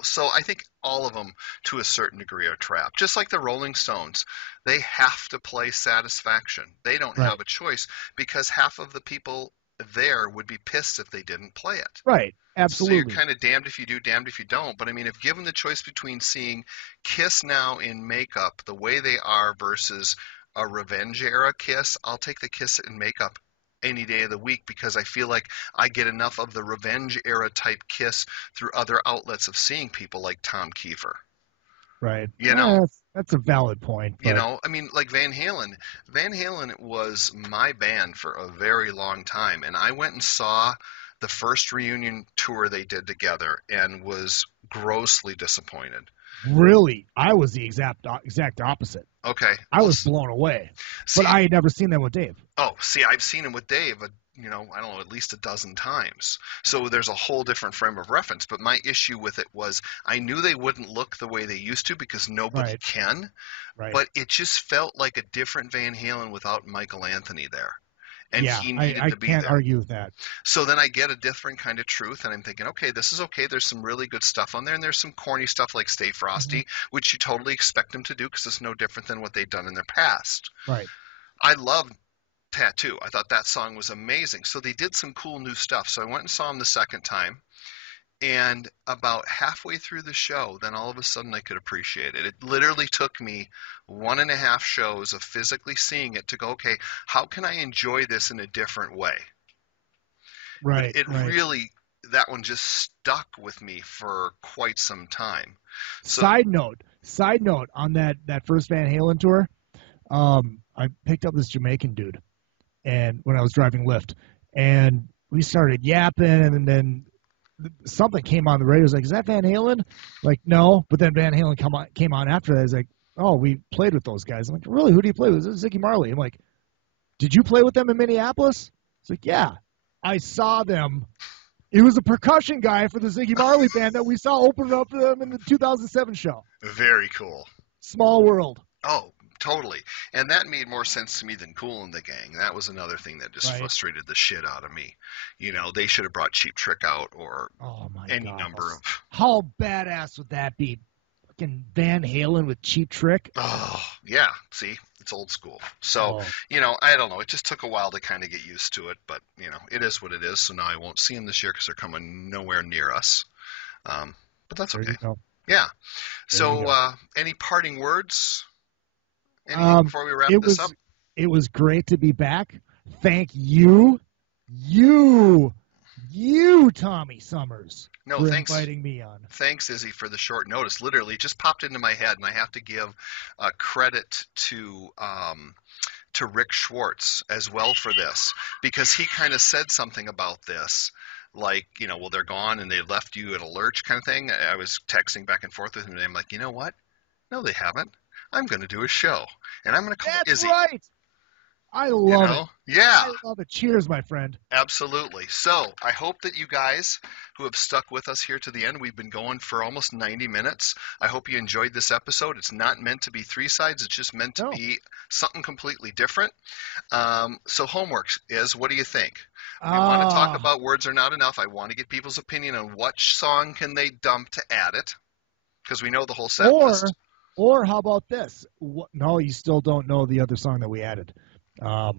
so I think all of them to a certain degree are trapped. Just like the Rolling Stones, they have to play Satisfaction. They don't Right. have a choice because half of the people there would be pissed if they didn't play it. Right. Absolutely. So you're kind of damned if you do, damned if you don't. But I mean, if given the choice between seeing Kiss now in makeup the way they are versus a Revenge era Kiss, I'll take the Kiss in makeup any day of the week because I feel like I get enough of the Revenge era type Kiss through other outlets of seeing people like Tom Kiefer. Right. Yeah, that's a valid point. But... I mean, like Van Halen. Van Halen was my band for a very long time, and I went and saw the first reunion tour they did together and was grossly disappointed. Really? I was the exact opposite. Okay. I was blown away. But I had never seen them with Dave. Oh, see, I've seen him with Dave, I don't know, at least a dozen times. So there's a whole different frame of reference. But my issue with it was I knew they wouldn't look the way they used to because nobody can. Right. But it just felt like a different Van Halen without Michael Anthony there. And he needed to be there. I can't argue with that. So then I get a different kind of truth, and I'm thinking, okay, this is okay. There's some really good stuff on there, and there's some corny stuff like Stay Frosty, which you totally expect them to do because it's no different than what they've done in their past. Right. I love Tattoo. I thought that song was amazing. So they did some cool new stuff. So I went and saw them the second time. And about halfway through the show, then all of a sudden I could appreciate it. It literally took me 1.5 shows of physically seeing it to go, okay, how can I enjoy this in a different way? Right. It really, that one just stuck with me for quite some time. So, Side note on that first Van Halen tour, I picked up this Jamaican dude, and when I was driving Lyft, and we started yapping, and then something came on the radio. I was like, "Is that Van Halen?" Like, no. But then Van Halen came on after that. I was like, "Oh, we played with those guys." I'm like, "Really? Who do you play with?" This is Ziggy Marley. I'm like, "Did you play with them in Minneapolis?" It's like, "Yeah, I saw them." He was a percussion guy for the Ziggy Marley band that we saw open up for them in the 2007 show. Very cool. Small world. Oh, totally. And that made more sense to me than Kool and the Gang. That was another thing that just frustrated the shit out of me. They should have brought Cheap Trick out or any number of... How badass would that be? Fucking Van Halen with Cheap Trick? Oh, yeah. See? It's old school. So, I don't know. It just took a while to kind of get used to it. But, it is what it is. So now I won't see them this year because they're coming nowhere near us. But that's okay. Yeah. So, any parting words? Anything before we wrap this up? It was great to be back. Thank you, Tommy Summers, for inviting me on. Thanks, Izzy, for the short notice. Literally, it just popped into my head, and I have to give credit to Rick Schwartz as well for this, because he kind of said something about this. Like, well, they're gone and they left you at a lurch kind of thing. I was texting back and forth with him, and I'm like, you know what? No, they haven't. I'm going to do a show, and I'm going to call Izzy. That's right. I love it. Yeah. I love it. Cheers, my friend. Absolutely. So I hope that you guys who have stuck with us here to the end, we've been going for almost 90 minutes. I hope you enjoyed this episode. It's not meant to be three sides. It's just meant to be something completely different. So homework is, what do you think? We want to talk about Words Are Not Enough. I want to get people's opinion on what song can they dump to add it, because we know the whole set list. Or how about this? No, you still don't know the other song that we added. How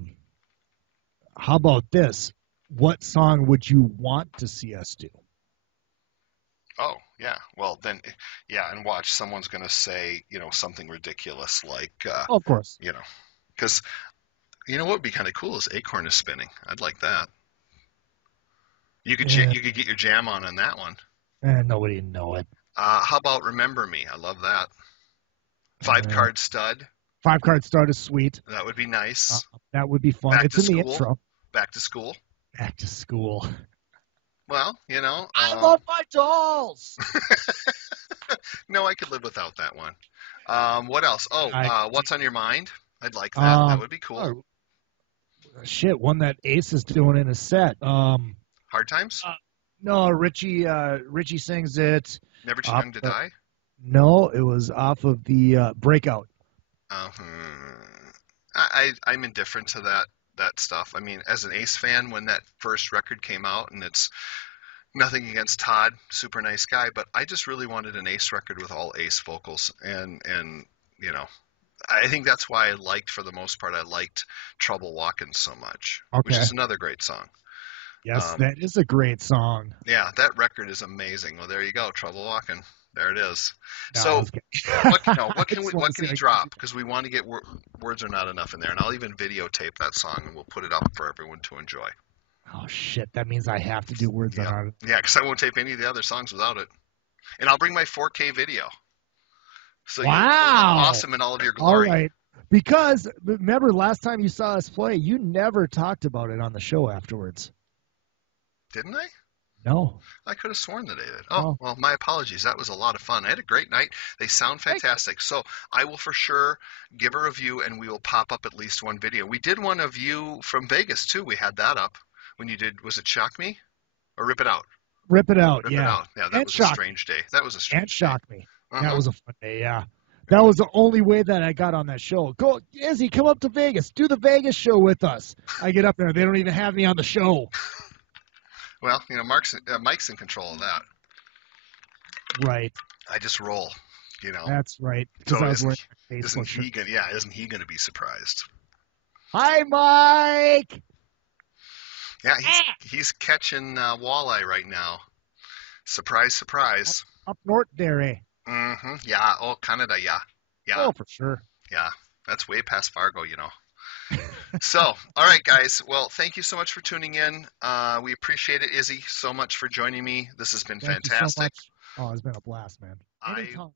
about this? What song would you want to see us do? Oh, yeah. Well, then, yeah, and watch. Someone's going to say, something ridiculous like, of course. Because, what would be kind of cool is Acorn is Spinning. I'd like that. You could get your jam on that one. Nobody would know it. How about Remember Me? I love that. 5-card stud. 5-card stud is sweet. That would be nice. That would be fun. It's in the intro. Back to School. Back to School. Well, you know, I love my dolls. no, I could live without that one. What else? Oh, what's on your mind? I'd like that. That would be cool. Oh, shit, one that Ace is doing in his set. Hard Times? No, Richie sings it. Never Too Young to Die? No, it was off of the Breakout. I'm indifferent to that stuff. I mean, as an Ace fan, when that first record came out, and it's nothing against Todd, super nice guy, but I just really wanted an Ace record with all Ace vocals, and you know, I think that's why for the most part, I liked Trouble Walkin' so much, which is another great song. Yes, that is a great song. Yeah, that record is amazing. Well, there you go, Trouble Walkin'. There it is. No, So, what can he drop? Because we want to get Words Are Not Enough in there, and I'll even videotape that song, and we'll put it up for everyone to enjoy. Oh, shit, that means I have to do Words Are Not Enough. Yeah, because I won't tape any of the other songs without it. And I'll bring my 4K video. So you'll look awesome in all of your glory. All right. Because, remember, last time you saw us play, you never talked about it on the show afterwards. Didn't I? No. I could have sworn that I did. Oh, well, my apologies. That was a lot of fun. I had a great night. They sound fantastic. So I will for sure give a review, and we will pop up at least one video. We did one of you from Vegas, too. We had that up when you did, was it Shock Me? Or Rip It Out? Rip It Out, Rip It Out. Yeah, that was a strange day. That was a strange day. And Shock Me. That was a fun day, yeah. That was the only way that I got on that show. Go, Izzy, come up to Vegas. Do the Vegas show with us. I get up there. They don't even have me on the show. Well, you know, Mike's in control of that. Right. I just roll, you know. That's right. So isn't he going to be surprised? Hi, Mike. Yeah, he's catching walleye right now. Surprise, surprise. Up north there, eh? Mm-hmm. Yeah. Oh, Canada, yeah. Yeah. Oh, for sure. Yeah. That's way past Fargo, you know. So, all right, guys. Well, thank you so much for tuning in. We appreciate it, Izzy, so much for joining me. This has been fantastic. Thank you so much. Oh, it's been a blast, man. Anytime.